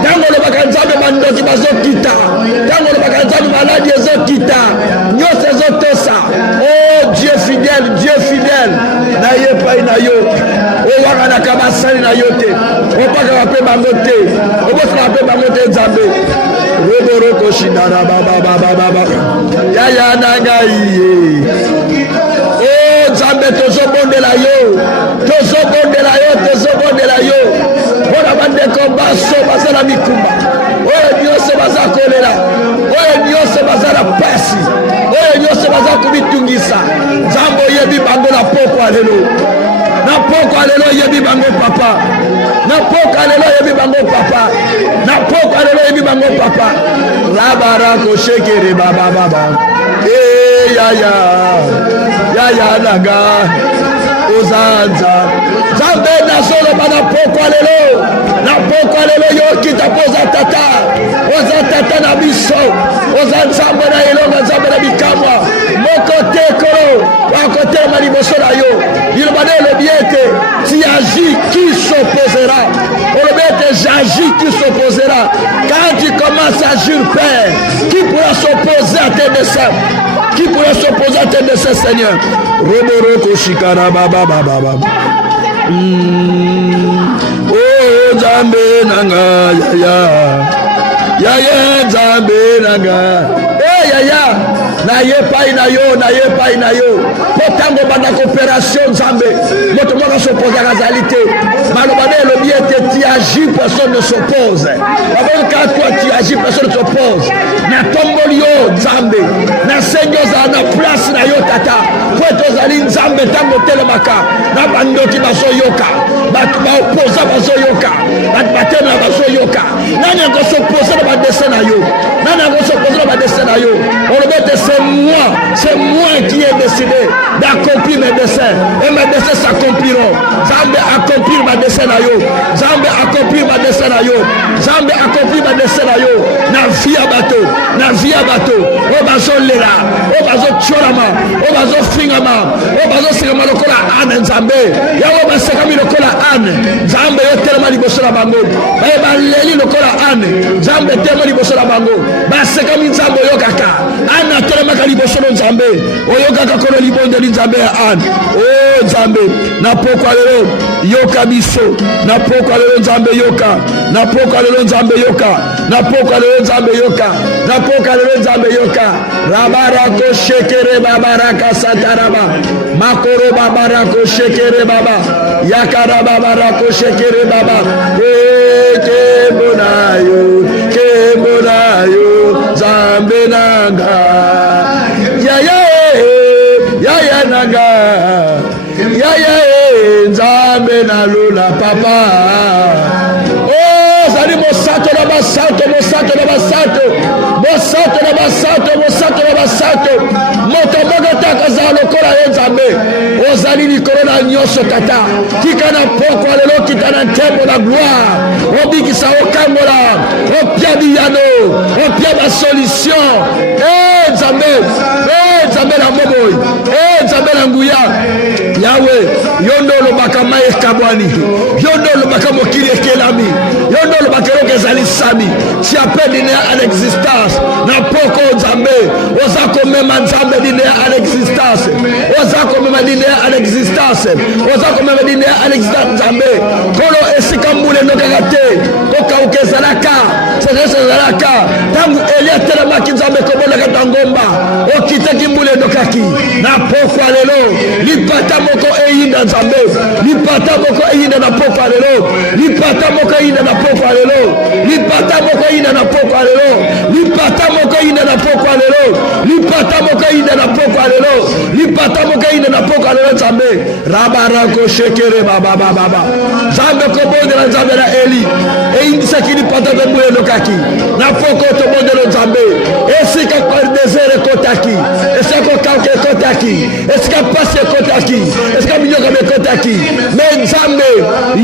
ntango olobaka Nzambe bandoki bazokita ntango olobaka Nzambe maladi ezokita nyonso ezotosa Dieu fidèle na ye pai na yo owakanaka basali na yo te opakaka mpe bango te obosaka mpe bango te Nzambe roboroko shindara bababababa yaya na ngai Nzambe tozobondela yo mpona bandeko baso baza na mikumba oyo nyonso baza kolela oyo nyonso baza na pasi oyo nyonso baza komitungisa Nzambe oyebi bango na pokwa lelo na pokwa lelo oyebi bango papa na pokwa lelo oyebi bango papa na pokwa lelo oyebi bango papa labarako shekere baba yaya nanga ozanza Nzambe nazoloba na pokwa lelo yokita poza tata na biso oza Nzambe na elonga Nzambe na bikamwa moko te kolo wakotelema liboso na yo liloba na elobi ete si agis qui s'opposera olobi ete j'agis qui s'opposera quand tu commences à agir Père qui pourra s'opposer à tes desseins qui pourrait s'opposer à tes desseins Seigneur roboroko shikara baba Nzambe nanga yaya Nzambe nanga yaya na ye pai na yo potango banda coopération Nzambe moto moko s'opposaka azali te maloba na elobi ete tu agis personne ne s'oppose quand toi tu agis personne ne s'oppose na tomboli yo Nzambe na senyo ozala na place na yo tata po ete ozali Nzambe ntango otelemaka na bandoki bazoyoka bato baopoza bazoyoka bato batema bazoyoka nani akosopose na badese na yo nani akosopose na badese na yo olobi ete c'est moi qui ai décidé d'accomplir mes desseins et mes desseins s'accompliront Nzambe accomplir ma dessein na yo Nzambe accomplir ma dessein na yo Nzambe accomplir ma dessein na yo na vie ya bato o bazolela o bazotolama o bazofingama o bazosekama lokola ane Nzambe yango basekami lokola ane Nzambe yo telema liboso na bango baleli lokola ane Nzambe telema liboso na bango basekami Nzambe oyokaka ane atelemaka liboso na Nzambe oyokaka kono libondeli Nzambe ya ane Nzambe na pokwa lelo yoka biso na pokwa lelo Nzambe yoka na pokwa lelo Nzambe yoka na pokwa lelo Nzambe yoka na pokwa lelo Nzambe yoka rabarako shekere babaraka sataraba makoro babarako shekere baba yakara babarako shekere baba kebonayo Nzambe nanga yaya nanga yaya Nzambe na lula papa zali mosato na basato moto moko taka za lokola yo Nzambe ozali likolo na nyonso tata tika na pokwa lelo kita na ntembo na gloire obikisa okangola opia biyano opia basolution Nzambe na moboyi Nzambe na nguya Yahweh, yondo lo bakama ekabwani, yondo lo bakamo kili ekelami, yondo lo bakero kezali sami, tu appelles dîner à l'existence, na poko nzambe, ozako mema nzambe dîner à l'existence, ozako mema dîner à l'existence, ozako mema dîner à l'existence nzambe, kolo esika mbule nokakate, koka ukezalaka, sezalaka, tangu Elia telemaki nzambe kobonaka tangomba, okitaki mbule nokaki, na poko alelo, lipata moko eyinda nzambe, lipata moko eyinda na poko alelo, lipata moko eyinda na poko alelo, lipata moko eyinda na poko alelo, lipata moko eyinda na poko alelo, lipata moko eyinda na poko alelo, lipata moko eyinda na poko alelo nzambe, rabarako shekere baba baba, nzambe kobondela nzambe na Eli, eyindisaki lipata mbule nokaki, na poko tobondela nzambe, esika kwa desert ekotaki, esika kauke ekotaki, esika pasi ekotaki, esika minyoka ekotaki, mais nzambe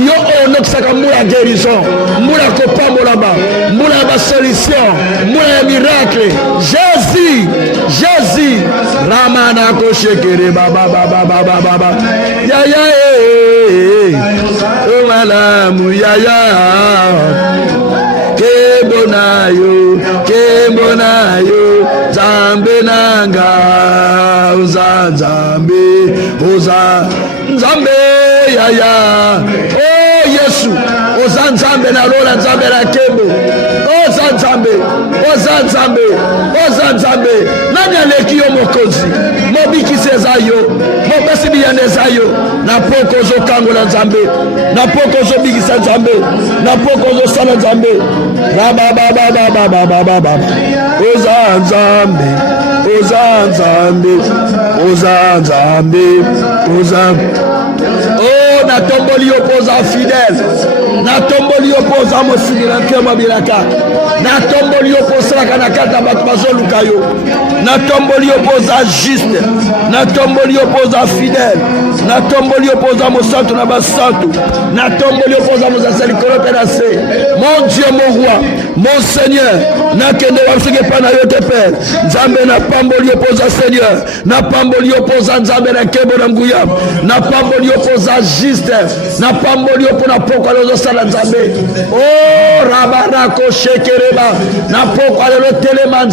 yo onokisaka mbula guérison, mbula kopambolama, mbula ya solution, mbula ya miracle, Jésus, ramana koshekere baba yaya omalamu yaya kembonayo zambe nanga nzambe yaya oh Yesu oza nzambe na lola nzambe na kembo oza nzambe nani aleki yo mokonzi mobikisi eza yo mopesi biyane eza yo na poko ozokangola nzambe na poko ozobikisa nzambe na poko ozosala nzambe oza nzambe oh natomboli yo poza fidèle natomboli yo poza mosingira nkema bilaka natomboli yo posalaka na kati ya bato bazoluka yo natomboli yo poza juste natomboli yo poza fidèle natomboli yo poza mosantu na basantu natomboli yo poza mozasa likolo mpe na se mon Dieu mon roi mon Seigneur nakende wabisiki epai na yo te Père nzambe napamboli yo poza Seigneur napamboli yo poza nzambe na nkembo na nguya napamboli yo poza juste napamboli yo mpona pokwa lozosala nzambe o rabarako shekereba na pokwa lelo telema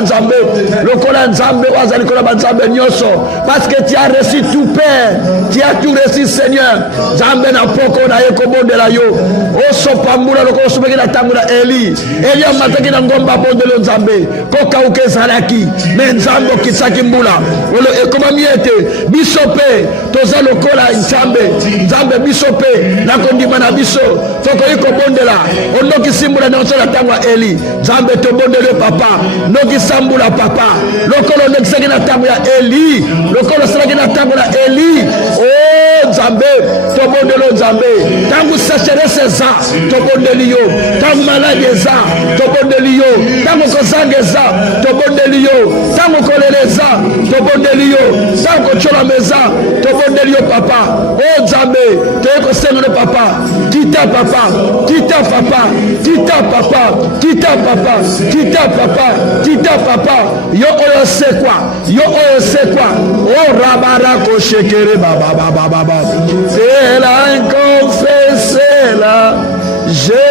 nzambe lokola nzambe waza likola banzambe nyonso parce que tu as reçu tout Père tu as tout reçu Seigneur nzambe na poko na ye kobondela yo osopambula lokola osopaki na ntango na Eli amataki na ngomba bondelo nzambe kokauka ezalaki me nzambe okisaki mbula olo ekomami ete biso mpe toza lokola nzambe biso mpe na kondima na biso tokoki kobondela ondokisi mbula nyonso na ntango ya Eli nzambe tobondeli yo papa ndokisa mbula papa lokolo ondokisaki na ntango ya Eli lokolo osalaki na ntango na Eli o nzambe tobondeli yo nzambe ntango sécheresse eza tobondeli yo ntango maladi eza tobondeli yo ntango kozanga eza tobondeli yo ntango kolela eza tobondeli yo ntango kotsolama eza tobondeli yo papa o nzambe toye kosengana papa kita papa kita papa kita papa kita papa kita papa kita papa yo oyo sekwa o rabarako shekere baba c'est la confesser la Jésus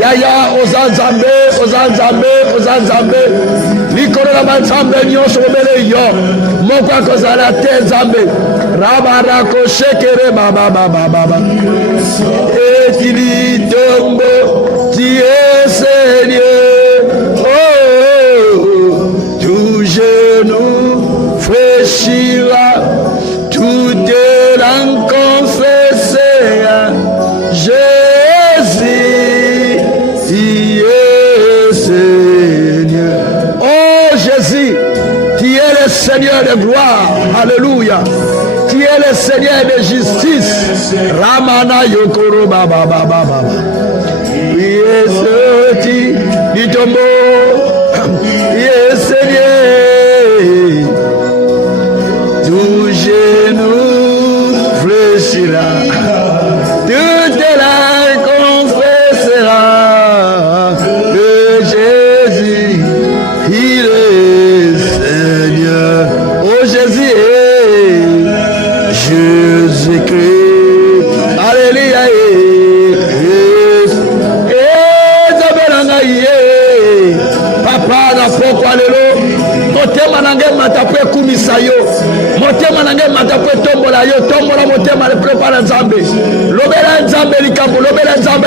yaya ozanzambe likolo na banzambe nyonso obele yo moko akozala te nzambe rabarako shekere baba etili tombo tie Seigneur tout genou fléchira tout langue confessera Jésus tu es le Seigneur de gloire, alléluia. Tu es le Seigneur de justice, Ramana Yokoro Baba. Oui, sorti du tombeau, oui, Seigneur, tout genou fléchira, toute langue confessera que Jésus, il est ye papa na pokwa lelo motema nange matape kumisa yo motema nange matape tombola yo tombola motema le prepara nzambe lobela nzambe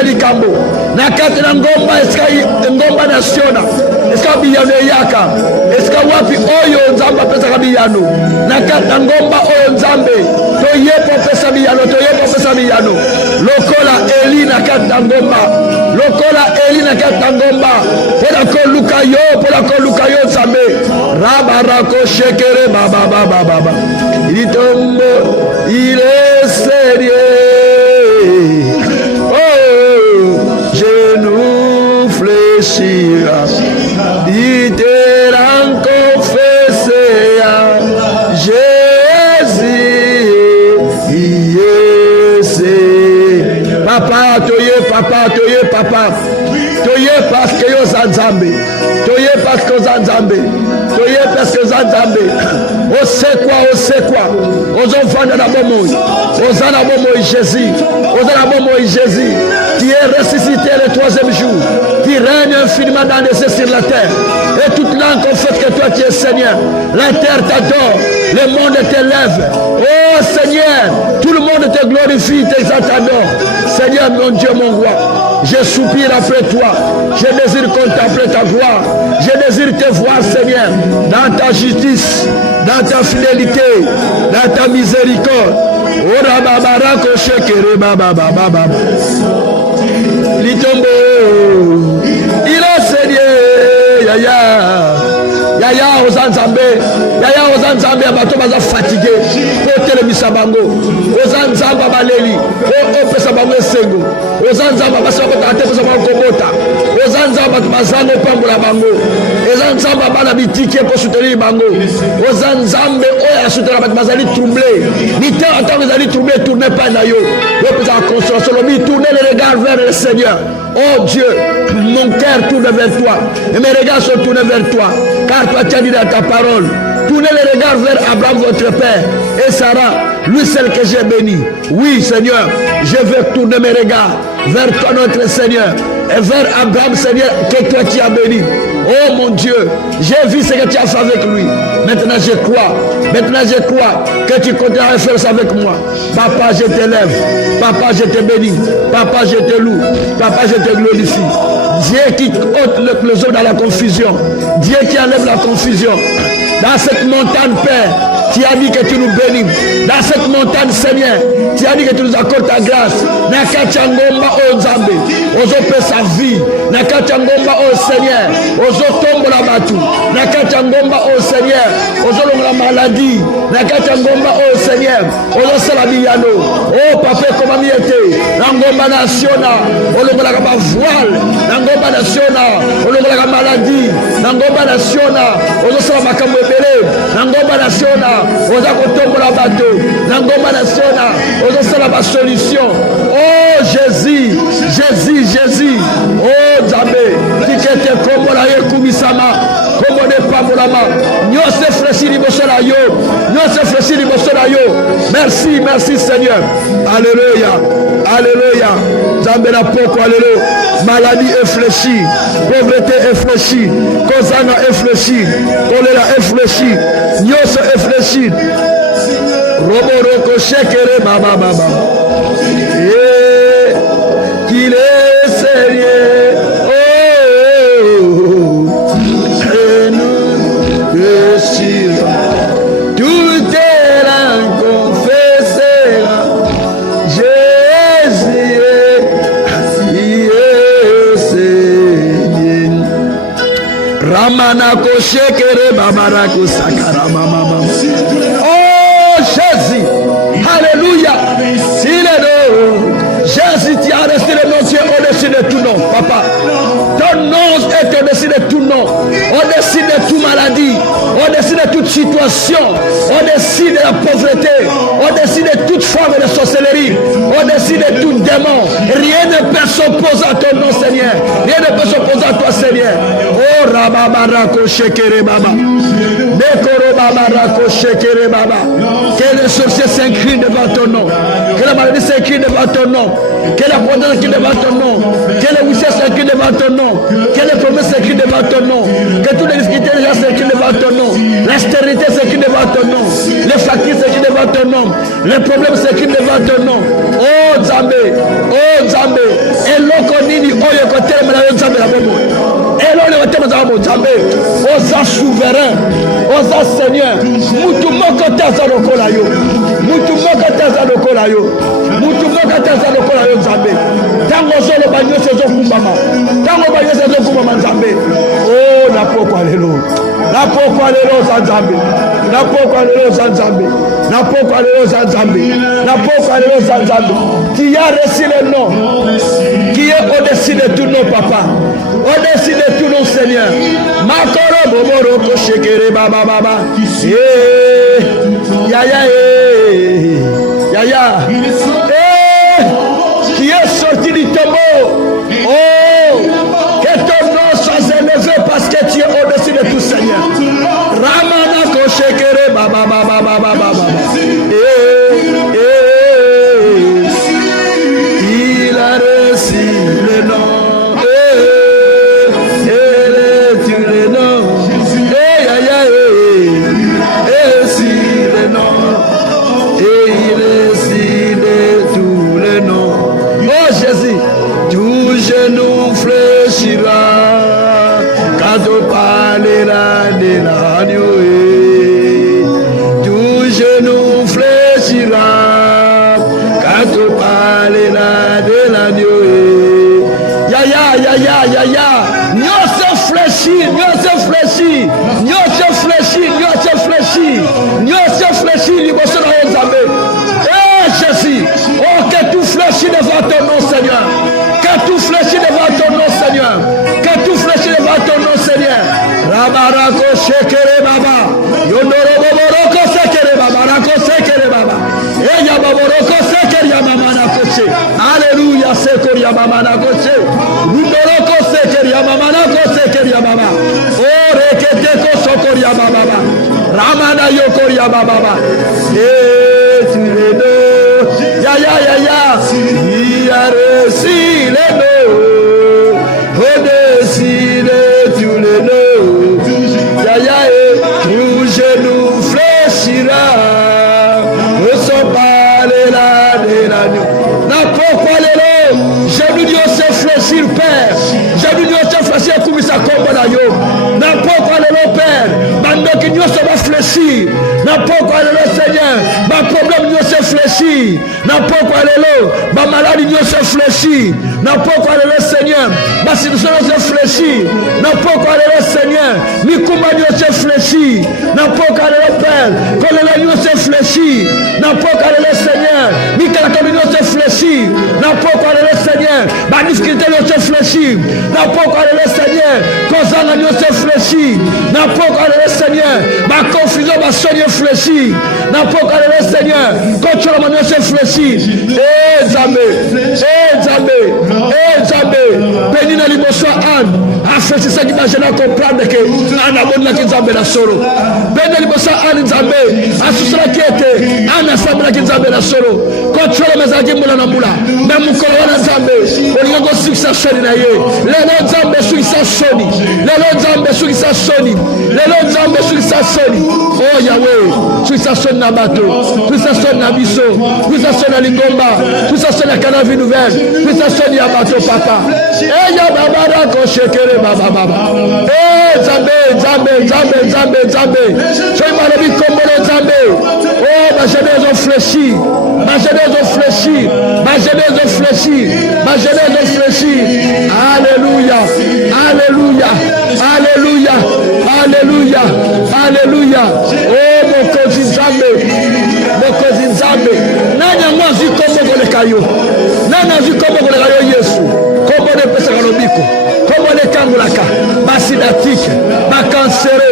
likambo na kati na ngomba eska ngomba nasiona eska biyano yaka eska wapi oyo nzambe pesa biyano na kati na ngomba oyo nzambe toyepo pesa biyano lokola Eli na kati na ngomba pola koluka yo nzambe rabarako shekere baba il tombe il est sérieux oh genou fléchira il te rend confessé Jésus papa toye parce que yo zanzambe ose quoi ozovanda na bomoi oza na bomoi Jésus qui est ressuscité le troisième jour qui règne infiniment dans les cieux sur la terre et toute langue confesse que toi tu es Seigneur. La terre t'adore, le monde t'élève. Oh Seigneur, tout le monde te glorifie, t'adore. Seigneur mon Dieu, mon roi, je soupire après toi, je désire contempler ta gloire, je désire te voir Seigneur dans ta justice, dans ta fidélité, dans ta miséricorde. Ora babarako shekere baba litombo il a Seigneur yaya ozanzambe abato baza fatigué otelemisa bango ozanzamba baleli opesa bango esengo ozanzamba basakota te pesa bango kobota ozanzamba bazango pambola bango ozanzamba bana bitike pour soutenir bango ozanzambe oya soutenir bato bazali troublé ni te attends bazali troublé tournez pas na yo opesa consolation lobi tournez les regards vers le Seigneur. Oh Dieu, mon cœur tourne vers toi et mes regards sont tournés vers toi, car toi tu as dit dans ta parole, tournez les regards vers Abraham votre père et Sarah, lui seul que j'ai béni. Oui Seigneur, je veux tourner mes regards vers toi notre Seigneur et vers Abraham Seigneur que toi tu as béni. Oh mon Dieu, j'ai vu ce que tu as fait avec lui. Maintenant je crois que tu continueras à faire ça avec moi. Papa, je t'élève. Papa, je te bénis. Papa, je te loue. Papa, je te glorifie. Dieu qui ôte les eaux dans la confusion. Dieu qui enlève la confusion. Dans cette montagne, Père, tu as dit que tu nous bénis. Dans cette montagne, Seigneur, tu as dit que tu nous accordes ta grâce. Nakachangomba o Nzambe, ozo pesa vie. Nakachangomba o Seigneur, ozo tombo la batu. Nakachangomba o Seigneur, ozo longa la maladie. Nakachangomba o Seigneur, ozo salabiyano. Oh papa, comment m'y était? Nangomba national, olonga la voile. Nangomba national, olonga la maladie. Nangomba national, ozo salamakambo ebele. Nangomba national, ozo kotombo la bateau. Nangomba national, ozo salama solution. Oh Jésus. Oh Nzambe, tikete kombo la ye kumisama, kombo de pambolama. Nyose fresi liboso la yo. Merci Seigneur. Alléluia. Nzambe na poko alléluia. Maladie infléchie, pauvreté infléchie, kozana infléchie, choléra infléchie, nyose infléchie. Roboroko shekere baba. Qu'il est sérieux, et nous réussirons. Tout est là, confessera. Jésus est Seigneur. Ramanako shekere babarako sakara mama. Oh Jésus, alléluia. Jésus, tu as resté le nom, tu es au-dessus de tout nom, papa. Ton nom est au-dessus de tout nom, au-dessus de toute maladie, au-dessus de toute situation, au-dessus de la pauvreté, au-dessus de toute forme de sorcellerie, au-dessus de tout démon. Rien ne peut s'opposer à ton nom, Seigneur. Rien ne peut s'opposer à toi, Seigneur. Oh, baba barako shekere baba. Nekoro baba rako shekere baba. Que les sorciers s'inclinent devant ton nom. Que la maladie s'incline devant ton nom. Que la protection s'incline devant ton nom. Que les richesses s'inclinent devant ton nom. Que les promesses s'inclinent devant ton nom. Que toutes les difficultés s'inclinent devant ton nom. La stérilité s'incline devant ton nom. Les factures s'inclinent devant ton nom. Les problèmes s'inclinent devant ton nom. Oh Nzambe, oh Nzambe. Et l'on nini oyo kote la Nzambe la bobo. Et l'on est au Nzambe Nzambe. Osa souverain, osa Seigneur. Mutu moko taza lokola yo. Mutu moko taza lokola yo. Mutu moko taza lokola yo Nzambe. Tango solo banyo sezo kumbama. Tango banyo sezo kumbama Nzambe. Oh na pokwa lelo. Na pokwa lelo za Nzambe. Na pokwa lelo za Nzambe. Na pokwa lelo za Nzambe. Na pokwa lelo za Nzambe. Qui a reçu le nom. Qui est au-dessus de tout nom papa. Au-dessus de tout nom Seigneur. Makoro boboro ko shekere baba baba. Yaya Yaya. Qui est sorti du tombeau. Oh, que ton nom soit élevé parce que tu es au-dessus de tout Seigneur. Ramana ko shekere baba baba baba baba. Il a reçu le nom. Genou fléchira quand on parlera de l'agneau. Tout genou fléchira quand on parlera de l'agneau. Ya. Nous se fléchit. Jésus, oh que tout fléchit devant ton nom Seigneur. Que tout fléchit devant ton nom Seigneur. Que tout fléchit devant ton nom Seigneur. Rabarako shekere baba. Yondoro boboroko sekere baba. Rako sekere baba. Eya boboroko sekere ya mama nakoche. Alléluia sekere ya mama nakoche. Rundoroko sekere ya mama nakoche ya baba. Oh rekete ko sokori ya baba. Ramana yokori ya baba. Tu les deux. Ya. Il a reçu les deux. Au-dessus de tous les deux. Ya. Tout genou fléchira. Ne sont pas les là de l'agneau. N'importe quoi les lots. Genou Dieu se fléchir Père. Genou Dieu se fléchir comme ça comme la yo. N'importe quoi les lots Père. Maintenant que Dieu se va fléchir. N'importe quoi les lots Seigneur. Ma problème Dieu se fléchit. N'importe quoi les lots. Ma maladie Dieu se fléchit. N'importe quoi les lots Seigneur. Ma situation se fléchit. N'importe quoi les lots Seigneur. Mi kumba Dieu se fléchit. N'importe quoi les lots Père. Quand les lots se fléchit. N'importe quoi les lots Seigneur. Mi kalakami Dieu se fléchit. N'importe quoi les lots Seigneur. Ma difficulté Dieu se fléchit. N'importe quoi les lots Seigneur. Quand ça Dieu se fléchit. N'importe quoi les lots Seigneur. Ma confusion ma soigner fléchit. N'importe quoi les lots Seigneur. Quand tu as Dieu se fléchit. Eh Nzambe. Béni na liboso Anne. Afesi ça qui m'a gêné à comprendre que Anne a bonne la qui Nzambe la solo. Béni na liboso Anne Nzambe. Asusura qui était Anne a sabra qui Nzambe la solo. Quand tu as mes agis moula na moula. Même mon corps na Nzambe. On y a go succès na ye. Le Nzambe succès soni. Le Nzambe succès soni. Le Nzambe succès soni. Oh Yahweh. Succès soni na bato. Succès soni na biso. Succès soni na lingomba. Succès soni na Canavie Nouvelle. Succès soni ya bato papa. Eh ya baba da ko shekere baba. Eh Nzambe. Soy malobi kombolo Nzambe. Oh ma jeunesse ont fléchi. Ma jeunesse ont fléchi. Alléluia. Oh mokozi Nzambe. Nanya mwazi kombo kolekayo. Yesu. Kombo de pesa kalobiko. Kombo de kangulaka. Basidatike. Bakansere.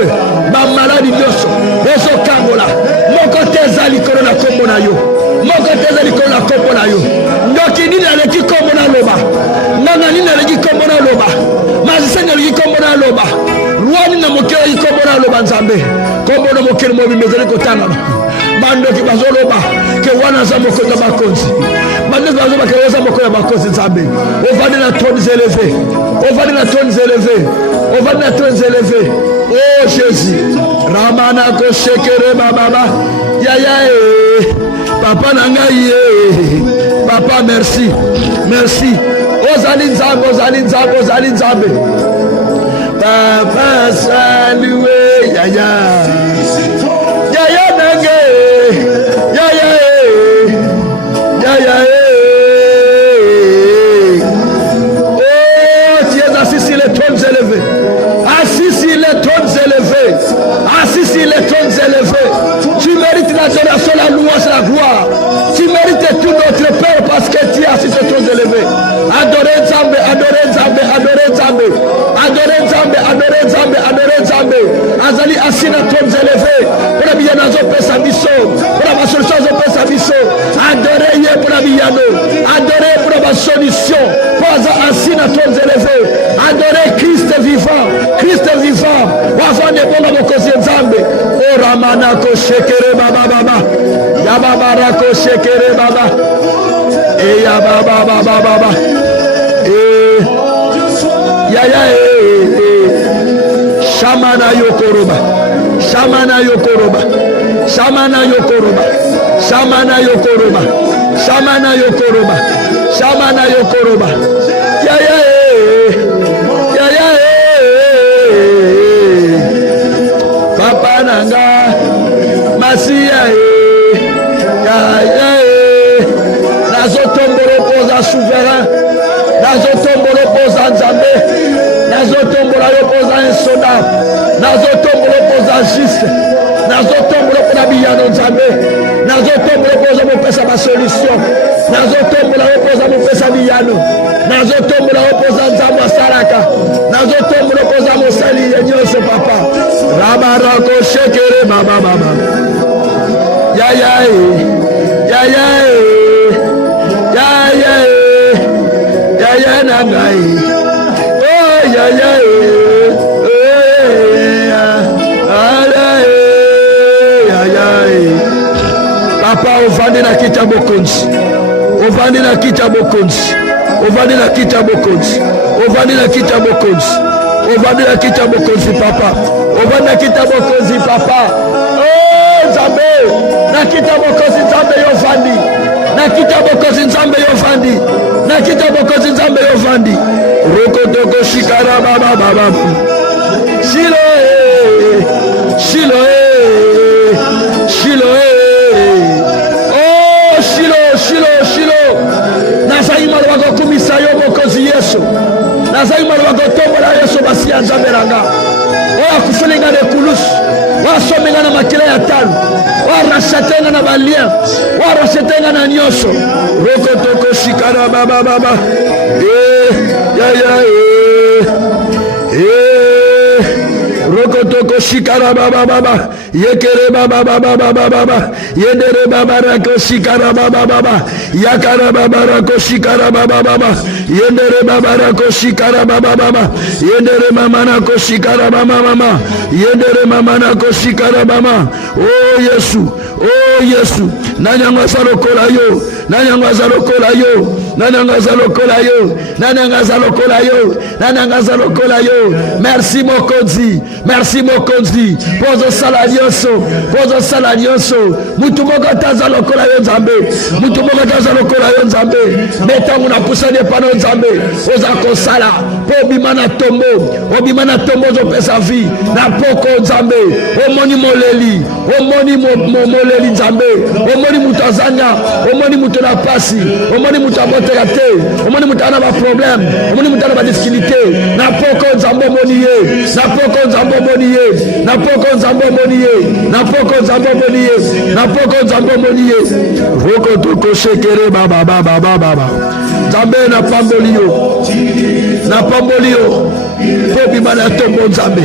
Bamaladi nyoso. Ezo kangola. Moko teza likolo na kombo na yo. Ndoki nini aleki kombo na loba. Nana nini aleki kombo na loba. Mazisenya aleki kombo na loba. mokili komona loba nzambe komona mokili mobimba ezali kotangama bandoki bazoloba ke wana za mokonzi bakonzi bandoki bazoba ke oza mokonzi bakonzi nzambe ovandi na trônes élevés ovandi na trônes élevés ovandi na trônes élevés oh Jésus ramana ko shekere baba yaya papa na ngai papa merci merci ozali nzambe ozali nzambe ozali nzambe papa salué yaya yaya nange yaya yaya oh tu es assis sur les trônes élevés assis sur les trônes élevés assis sur les trônes élevés tu mérites l'adoration la louange la gloire tu mérites tout notre Père parce que tu es assis sur les trônes élevés adorez Nzambe adorez Nzambe adorez Nzambe adorez Nzambe adorez Nzambe adorez Nzambe azali assis na trônes élevés pour la biyano azopesa biso pour la solution azopesa biso adorez ye pour la biyano adorez pour la solution pour aza assis na trônes élevés adorez Christ vivant wafande bonga mokozi Nzambe o ramana ko shekere baba baba ya baba rako shekere baba e ya baba baba baba ya shamana yokoroba shamana yokoroba shamana yokoroba shamana yokoroba shamana yokoroba shamana yokoroba ya papa nanga masia ya nazotombolo poza souverain nazotombolo poza Nzambe nazotombolo poza insoda nazotombolo poza juste nazotombolo poza biyano Nzambe nazotombolo poza mopesa ba solution nazotombolo poza mopesa biyano nazotombolo poza Nzambe asalaka nazotombolo poza mosali nyonso papa rabarako shekere baba baba ya nangai oh papa ovandi na kita bokonzi ovandi na kita bokonzi ovandi na kita bokonzi ovandi na kita bokonzi ovandi na kita bokonzi papa ovandi na kita bokonzi papa oh Nzambe na kita bokonzi Nzambe yovandi na kita bokonzi Nzambe yovandi na kita bokonzi Nzambe yovandi rokotoko shikara baba baba shilo oh shilo nazali maloba kokumisa yo bokonzi Yesu nazali maloba kotombola Yesu basi ya Nzambe nanga oyo akufelenga lekulusu wasomenga na makila ya talo warachetenga na balien warachetenga na nyonso rokotoko shikara baba baba rokotoko shikara baba baba yekere baba baba baba yendere baba rako shikara baba baba yakara baba rako shikara baba baba yendere baba rako shikara baba baba yendere mama rako shikara baba mama yendere mama rako shikara baba oh Yesu nanyanga salokola yo nanyanga salokola yo nanyanga salokola yo nanyanga salokola yo nanyanga salokola yo merci mokonzi pozo sala nyonso mutu moko taza lokola yo Nzambe mutu moko taza lokola yo Nzambe metangu na pusani epana Nzambe oza kosala po obima na tombo ozopesa vie na poko Nzambe omoni moleli Nzambe omoni mutu azanga omoni mutu na pasi omoni mutu abotela te omoni mutu ana ba problème omoni mutu ana ba difficulté na poko Nzambe omoni ye na poko Nzambe omoni ye na poko Nzambe omoni ye na poko Nzambe omoni ye na poko Nzambe omoni ye roko toko shekere baba Nzambe na pamboli yo po bima na tombo Nzambe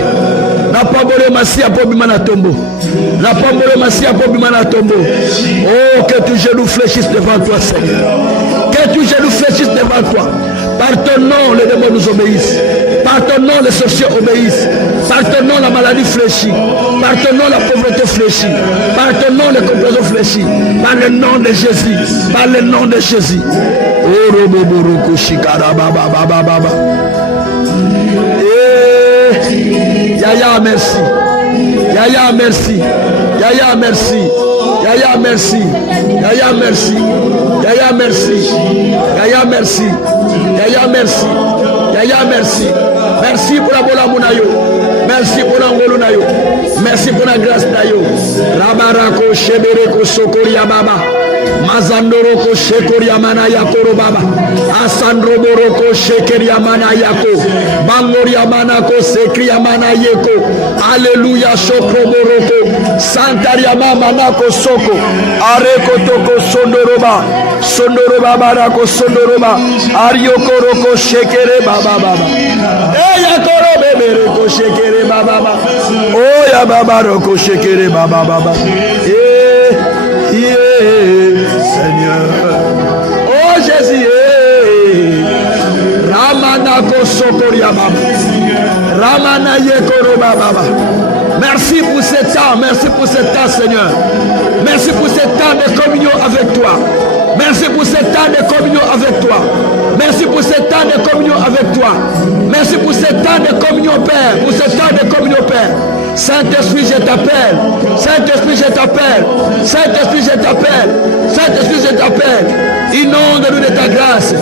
na pamboli masia po bima na tombo na pamboli masia po bima na tombo oh que tes genoux fléchissent devant toi Seigneur que tes genoux fléchissent devant toi par ton nom les démons nous obéissent par Par ton nom, les sorciers obéissent. Par ton nom, la maladie fléchit. Par ton nom, la pauvreté fléchit. Par ton nom, les complaisants fléchissent. Par le nom de Jésus. Par le nom de Jésus. Yaya, merci. Yaya, merci. Yaya, merci. Yaya, merci. Yaya, merci. Yaya, merci. Yaya, merci. Yaya, merci. Yaya, merci. Merci pour la bola munayo. Merci pour l'angolo nayo. Merci pour la grâce nayo. Rabarako shebereko sokoria baba. Mazandoroko shekoria mana yakoro baba. Asandroboroko shekeria mana yako. Bangoria mana ko sekria mana yeko. Alléluia shokroboroko. Santaria mama nako soko. Areko toko sondoroba. Sondoroba barako sondoroba. Ariokoroko shekere baba baba. Yakoro bebereko shekere baba baba. Oh ya baba roko shekere baba baba. Seigneur. Oh Jésus. Ramana kosokoria baba. Ramana yekoro baba. Merci pour ce temps, merci pour ce temps, Seigneur. Merci pour ce temps de communion avec toi. Merci pour ce temps de communion avec toi. Merci pour ce temps de communion avec toi. Merci pour ce temps de communion, Père. Pour ce temps de communion, Père. Saint-Esprit, je t'appelle. Saint-Esprit, je t'appelle. Saint-Esprit, je t'appelle. Saint-Esprit, je t'appelle. Inonde-nous de ta grâce.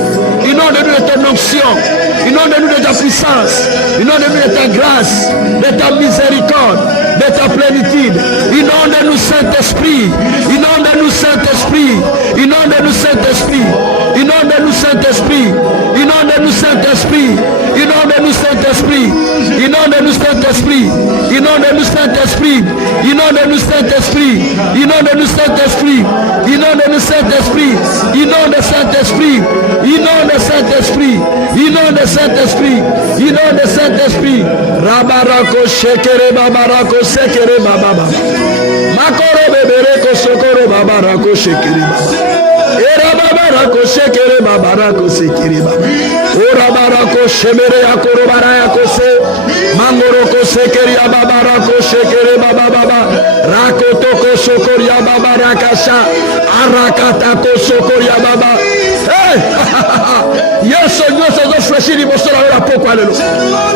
Inonde-nous de ton onction. Inonde-nous de ta puissance. Inonde-nous de ta grâce, de ta miséricorde, de ta plénitude. Inonde-nous, Saint-Esprit. Inonde-nous, Saint-Esprit. Inonde-nous, Saint-Esprit. Inonde-nous, Saint-Esprit. Inonde-nous, Saint-Esprit. Inonde-nous, Saint-Esprit. Inonde-nous, Saint-Esprit. Inonde-nous, Saint-Esprit. Inonde-nous, Saint-Esprit. Inonde-nous, Saint-Esprit. Inonde-nous, Saint-Esprit. Inonde Saint-Esprit. Inonde Saint-Esprit. Inonde Saint-Esprit. Inonde Saint-Esprit. Rabarako shekere babarako sekere bababa. Makoro bebereko sokoro babarako shekere baba. Era babarako shekere babarako sekere baba. Ora barako shemere yakoro barayako se. Mangoroko sekere babarako shekere baba baba. Rakotoko sokoria babarakasha. Arakatako sokoria baba. Hey! Yeso nyoso zo fleshi ni bosora la poko alelo.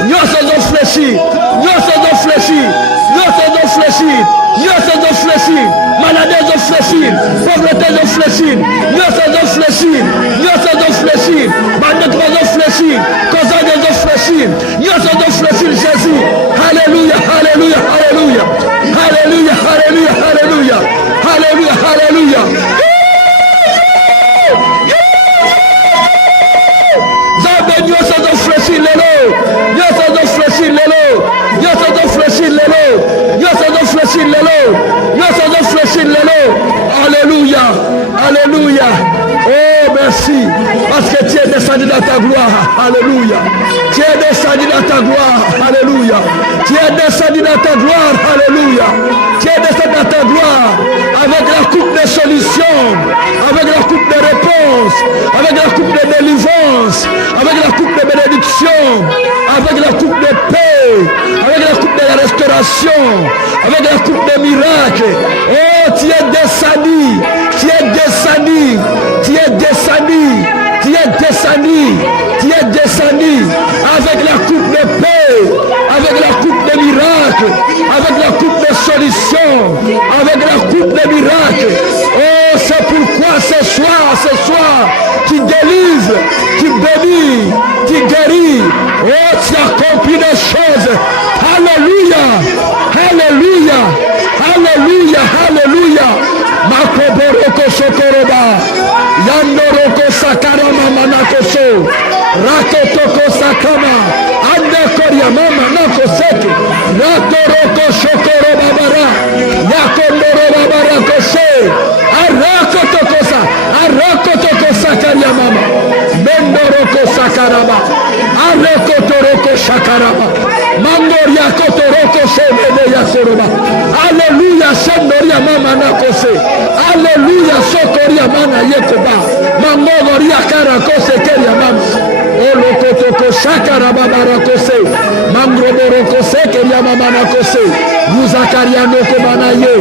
Nyoso zo fleshi. Nyoso zo fleshi. Nyoso zo fleshi. Nyoso zo fleshi. Maladie zo fleshi. Pauvreté zo fleshi. Nyoso zo fleshi. Nyoso zo fleshi. Bandit zo fleshi. Kozade zo fleshi. Nyoso zo fleshi Jésus. Alléluia, alléluia, alléluia. Alléluia, alléluia, alléluia. Alléluia, alléluia. Nyoso zo fleshi lelo. Nyoso zo fleshi lelo. Nyoso zo fleshi lelo. Nyoso zo fleshi lelo. Nyoso zo fleshi lelo. Alléluia. Alléluia. Oh merci. Parce que tu es descendu dans ta gloire. Alléluia. Tu es descendu dans ta gloire. Alléluia. Tu es descendu dans ta gloire. Alléluia. Tu es descendu dans ta gloire. Avec la coupe de solutions. Avec la coupe de réponse. Avec la coupe de délivrance. Avec la coupe de bénédiction, avec la coupe de paix, avec la coupe de la restauration, avec la coupe de miracles. Oh, tu es descendu, tu es descendu, tu es descendu, tu es descendu, tu es descendu, avec la coupe de paix, avec la coupe de miracles, avec la coupe de solution, avec la coupe de miracles. Oh, c'est pourquoi ce soir, tu délivres, tu bénis, tu guéris. Oh, tu accomplis des choses. Alléluia, alléluia, alléluia, alléluia. Makoboroko sokoroba, yandoroko sakarama manakoso, rakotoko sakama, andekoria mama nakoseke, ratoroko sokoroba bara, yakondoro babara kose, arakotokosa, arakotoko sakaria mama, mendoroko sakaraba, arekotoroko sakaraba, mandoria kotoroko sebede yakoroba. Alléluia, sendoria mama nakose. Alléluia, sokoria mana yekoba. Mangoria karakose keria mama. Olokotoko Shakarababarakose, Mangroborokose, Keriamamanakose, Muzakariano Komanaye,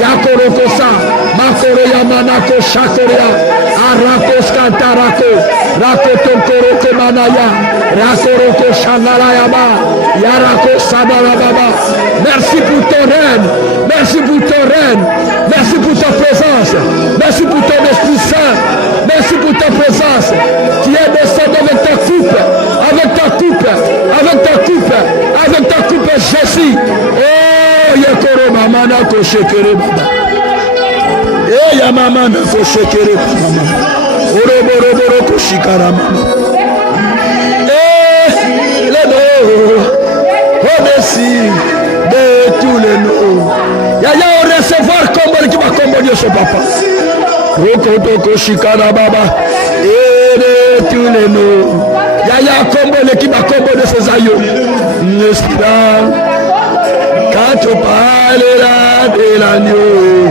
Yakorokosa, Makore Yamanako Shakoria, Arakos Kantarako, Rakotokoroko Manaya, Rakoroko Shanarayaba, Yarako Sadarababa. Merci pour ton règne, merci pour ton règne, merci pour ta présence, merci pour ton Esprit Saint, merci pour ta présence qui est descendu avec ta coupe, avec ta coupe, avec ta coupe, avec ta coupe, Jésus. Oh, Yekoro Mamana Koshekere Baba. Eh, Yamamana Koshekere Baba. Oroboroboro Koshikara Mama. Eh, le dos, au-dessus de tous les noms. Yaya au recevoir comme qui va combattre son papa. Rokotoko Shikara Baba. Et de tous les noms. Yaya combo l'équipe à combo de ses aïeux. N'est-ce pas? Quand tu parleras de l'agneau,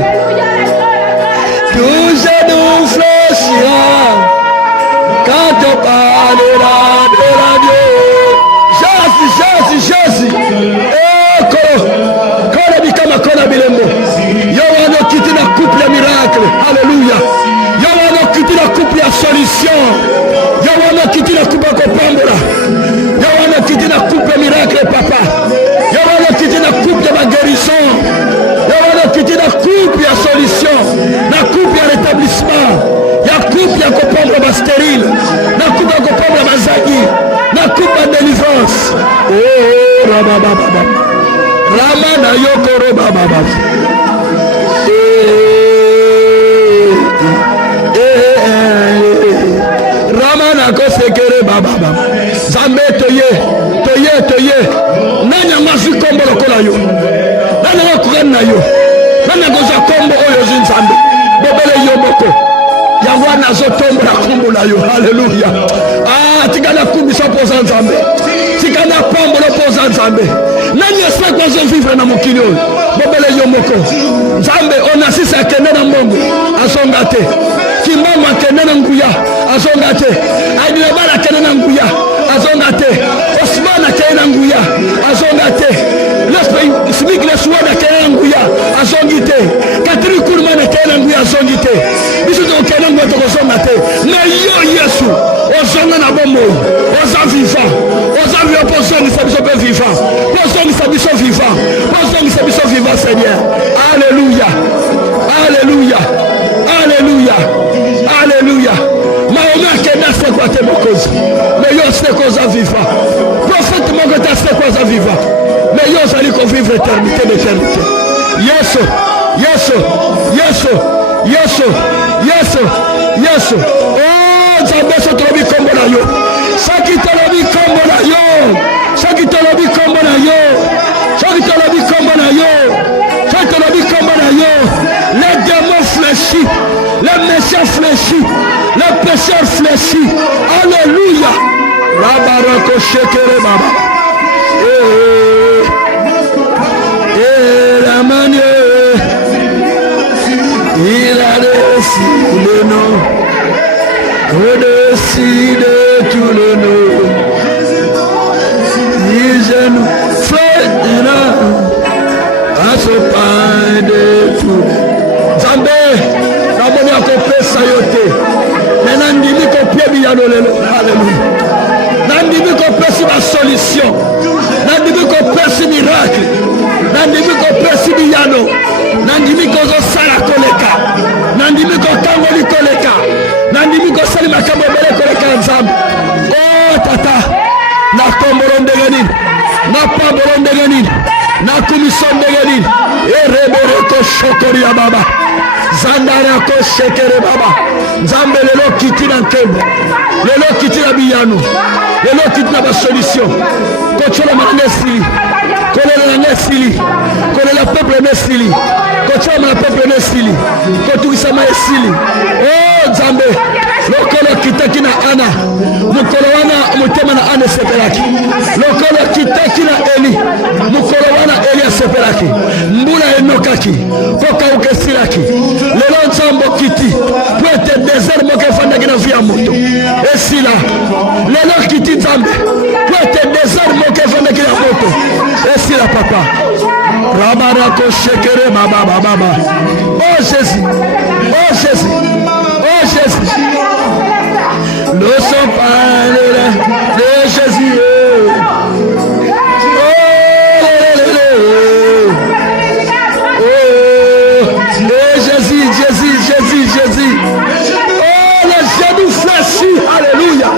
tout genou fléchira. Quand tu parleras de l'agneau, Jésus. Kona bikama kona bilembo. Yawano kiti na couple ya miracle. Alléluia. Yawano kiti na couple ya solution. Yawano kiti na couple ya kopambola. Yawano kiti na couple ya miracle papa. Yawano kiti na couple ya guérison. Yawano kiti na couple ya solution. Na couple ya rétablissement. Ya couple ya kopambola ba stérile. Na couple ya kopambola ba zagi. Na couple ya délivrance. Oh, rabababa. Ramana yokoro baba. Ramana kosekere baba. Zambe toye. Nanya mazi kombo lokola yo. Nanya wakugana yo. Nanya goza kombo oyo zinzambe. Bobele yo moko. Yangwa nazo tombo na kombo na yo. Hallelujah. Ah, tigana kumbi sa poza nzambe. Tigana pombo lo poza nzambe. Nani est-ce que je vivre na mokili oyo bobele yo moko nzambe onasisa akende na mbongo azonga te kimama akende na nguya azonga te adilabala akende na nguya azonga te osman akende na nguya azonga te smik lesuwada akende na nguya azongi te katri kurman akende na nguya azongi te biso tokende na nguya tokozonga te na yo yesu ozonga na bomoi oza vivant oza vivant pozongisa biso mpe vivant pozongisa biso vivant pozongisa biso vivant Seigneur. Alléluia, alléluia, alléluia, alléluia. Mahomet akenda sekwa te mokozi mais yo sekoza vivant. Prophète moko te sekoza vivant mais yo ozali kovivre éternité d'éternité. Yesu oh nzambe so tolobi kombo na yo soki tolobi kombo na yo soki tolobi kombo na yo soki tolobi kombo na yo soki tolobi kombo na yo les démons fléchis les méchants fléchis les pécheurs fléchis. Alléluia. Rabarako shekere baba la manière il a reçu le nom au-dessus de tout le nom. Je nous fais à ce pain de tout. Zambé, la bonne à copier sayoté. Maintenant, dis-moi copier biyano lelo. Alléluia. Nandimi copier si ma solution. Nandimi copier si miracle. Nandimi copier si biyano. Nandimi kozo sala koleka. Nandimi ko kangoli koleka. Nandimi ko sali makambo bele koleka nzambe. Oh tata. Na komboro ndenge nini na pamboro ndenge nini na kumiso ndenge nini erebere ko shokori ya baba zandara ko shekere baba nzambe lelo kiti na nkembo lelo kiti na biyano lelo kiti na basolution kochola mana nesili kolela na nesili kolela peuple nesili kochola mana peuple nesili kotukisa ma esili oh nzambe lokolo kitaki na ana mukolo wana mutema na ana sepelaki lokolo kitaki na Eli mukolo wana Eli asepelaki mbula enokaki kokauka esilaki lelo nzambo kiti po ete désert moko efandaki na vi ya moto esila lelo kiti papa. Rabarako shekere baba baba. Oh Jésus. Oh Jésus. Oh Jésus. Ne sont pas de Jésus. Jésus. Oh, les genoux fléchis, alléluia.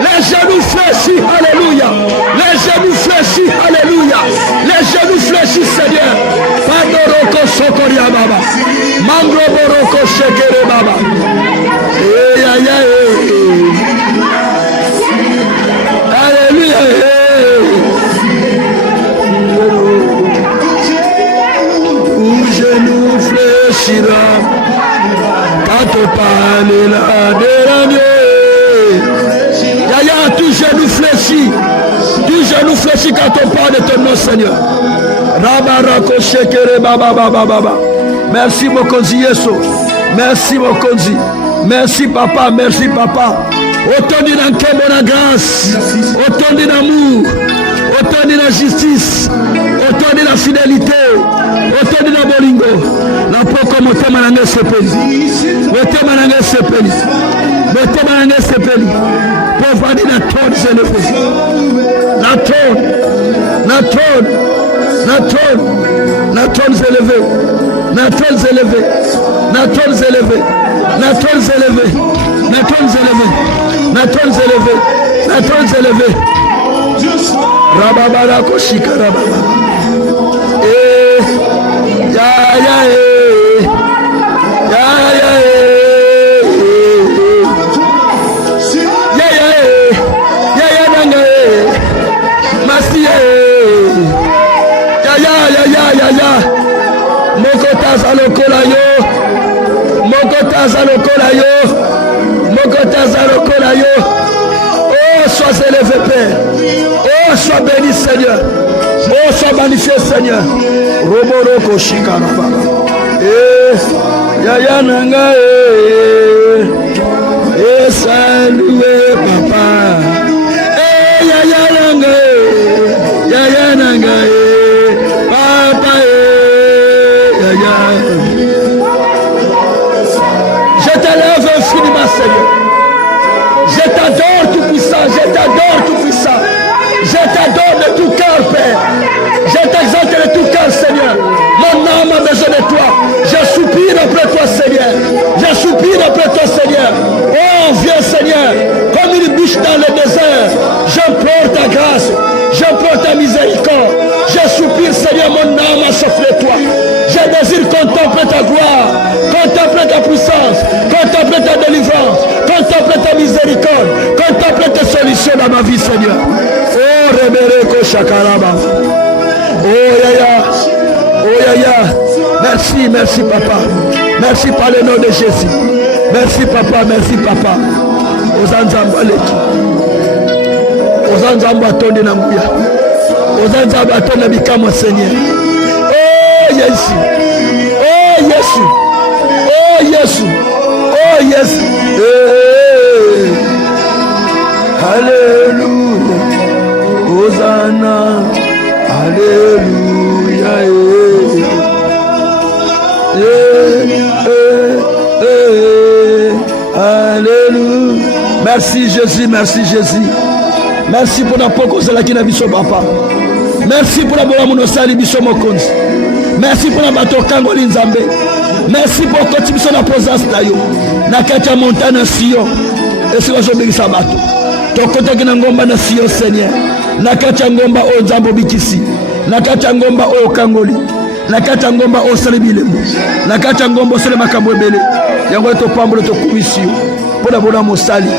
Les genoux fléchis, alléluia. Les genoux fléchis, alléluia. Les genoux fléchis, Seigneur. Padoroko sokoria baba. Mangro boroko shekere baba. Alléluia. Tout genou fléchira. Yaya, tout genou fléchi. Tout genou fléchi quand on parle de ton nom, Seigneur. Rabarako shekere baba baba baba. Merci Mokonzi Yesu. Merci Mokonzi. Merci papa, merci papa. Autant d'une bonne grâce. Autant d'amour. Autant de la justice. Autant de la fidélité. Autant de la bolingo. La poko motema nange sepeli. Motema nange sepeli. Motema nange sepeli. Pauvre dit la trône s'élever. La trône. La trône. La trône. La trône s'élever. La trône s'élever. La trône s'élever. La trône s'élever. La trône s'élever. La trône s'élever. La trône s'élever. Rababara koshika rababa. Ya ya Mokotaza lokola yo. Mokotaza lokola yo. Mokotaza lokola yo. Oh, sois élevé, Père. Oh, sois béni, Seigneur. Oh, sois magnifié, Seigneur. Roboroko shikaraba. Yaya nanga salué, papa. Yaya nanga papa. Je t'élève infiniment, Seigneur. Je t'adore tout puissant, je t'adore tout puissant. Je t'adore de tout cœur, Père. Je t'exalte de tout cœur, Seigneur. Mon âme a besoin de toi. Je soupire après toi, Seigneur. Je soupire après toi, Seigneur. Oh, viens, Seigneur, comme une biche dans le désert. J'implore ta grâce. J'implore ta miséricorde. Je soupire, Seigneur, mon âme a soufflé toi. Je désire contempler ta gloire, contempler ta puissance, contempler ta délivrance, contempler ta miséricorde, contempler tes solutions dans ma vie, Seigneur. Oh, Rebereko Shakaraba. Oh, Yaya. Oh, Yaya. Merci, merci, papa. Merci par le nom de Jésus. Merci, papa, merci, papa. Ozanzamba leki. Ozanzamba tonde na nguya. Ozanzamba tonde bikama, Seigneur. Oh, Yesu. Oh, Yesu. Oh, Yesu. Oh, Yesu. Hey. Alléluia. Hosanna. Alléluia. Alléluia. Merci Jésus, merci Jésus. Merci pour la poko la qui n'a biso papa. Merci pour la bola monosali biso mokonzi. Merci pour la bato kangoli nzambe. Merci pour continuer la présence na yo. Na kati montagne na Sion. Et c'est aujourd'hui que ça bato. To côté ki na ngomba na Sion, Seigneur. Na kati ngomba o nzambo bikisi. Na kati ngomba o kangoli. Na kati ngomba o salibilembo. Na kati ngomba o sele makambo ebele. Yango to pambo to kubisi. Pour la bola mosali.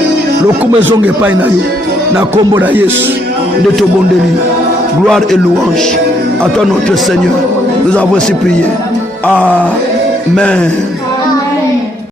Lokume zonge pa na yo. Na kombo na Yesu. De te bondeli. Gloire et louange à toi notre Seigneur. Nous avons ainsi prié. Amen.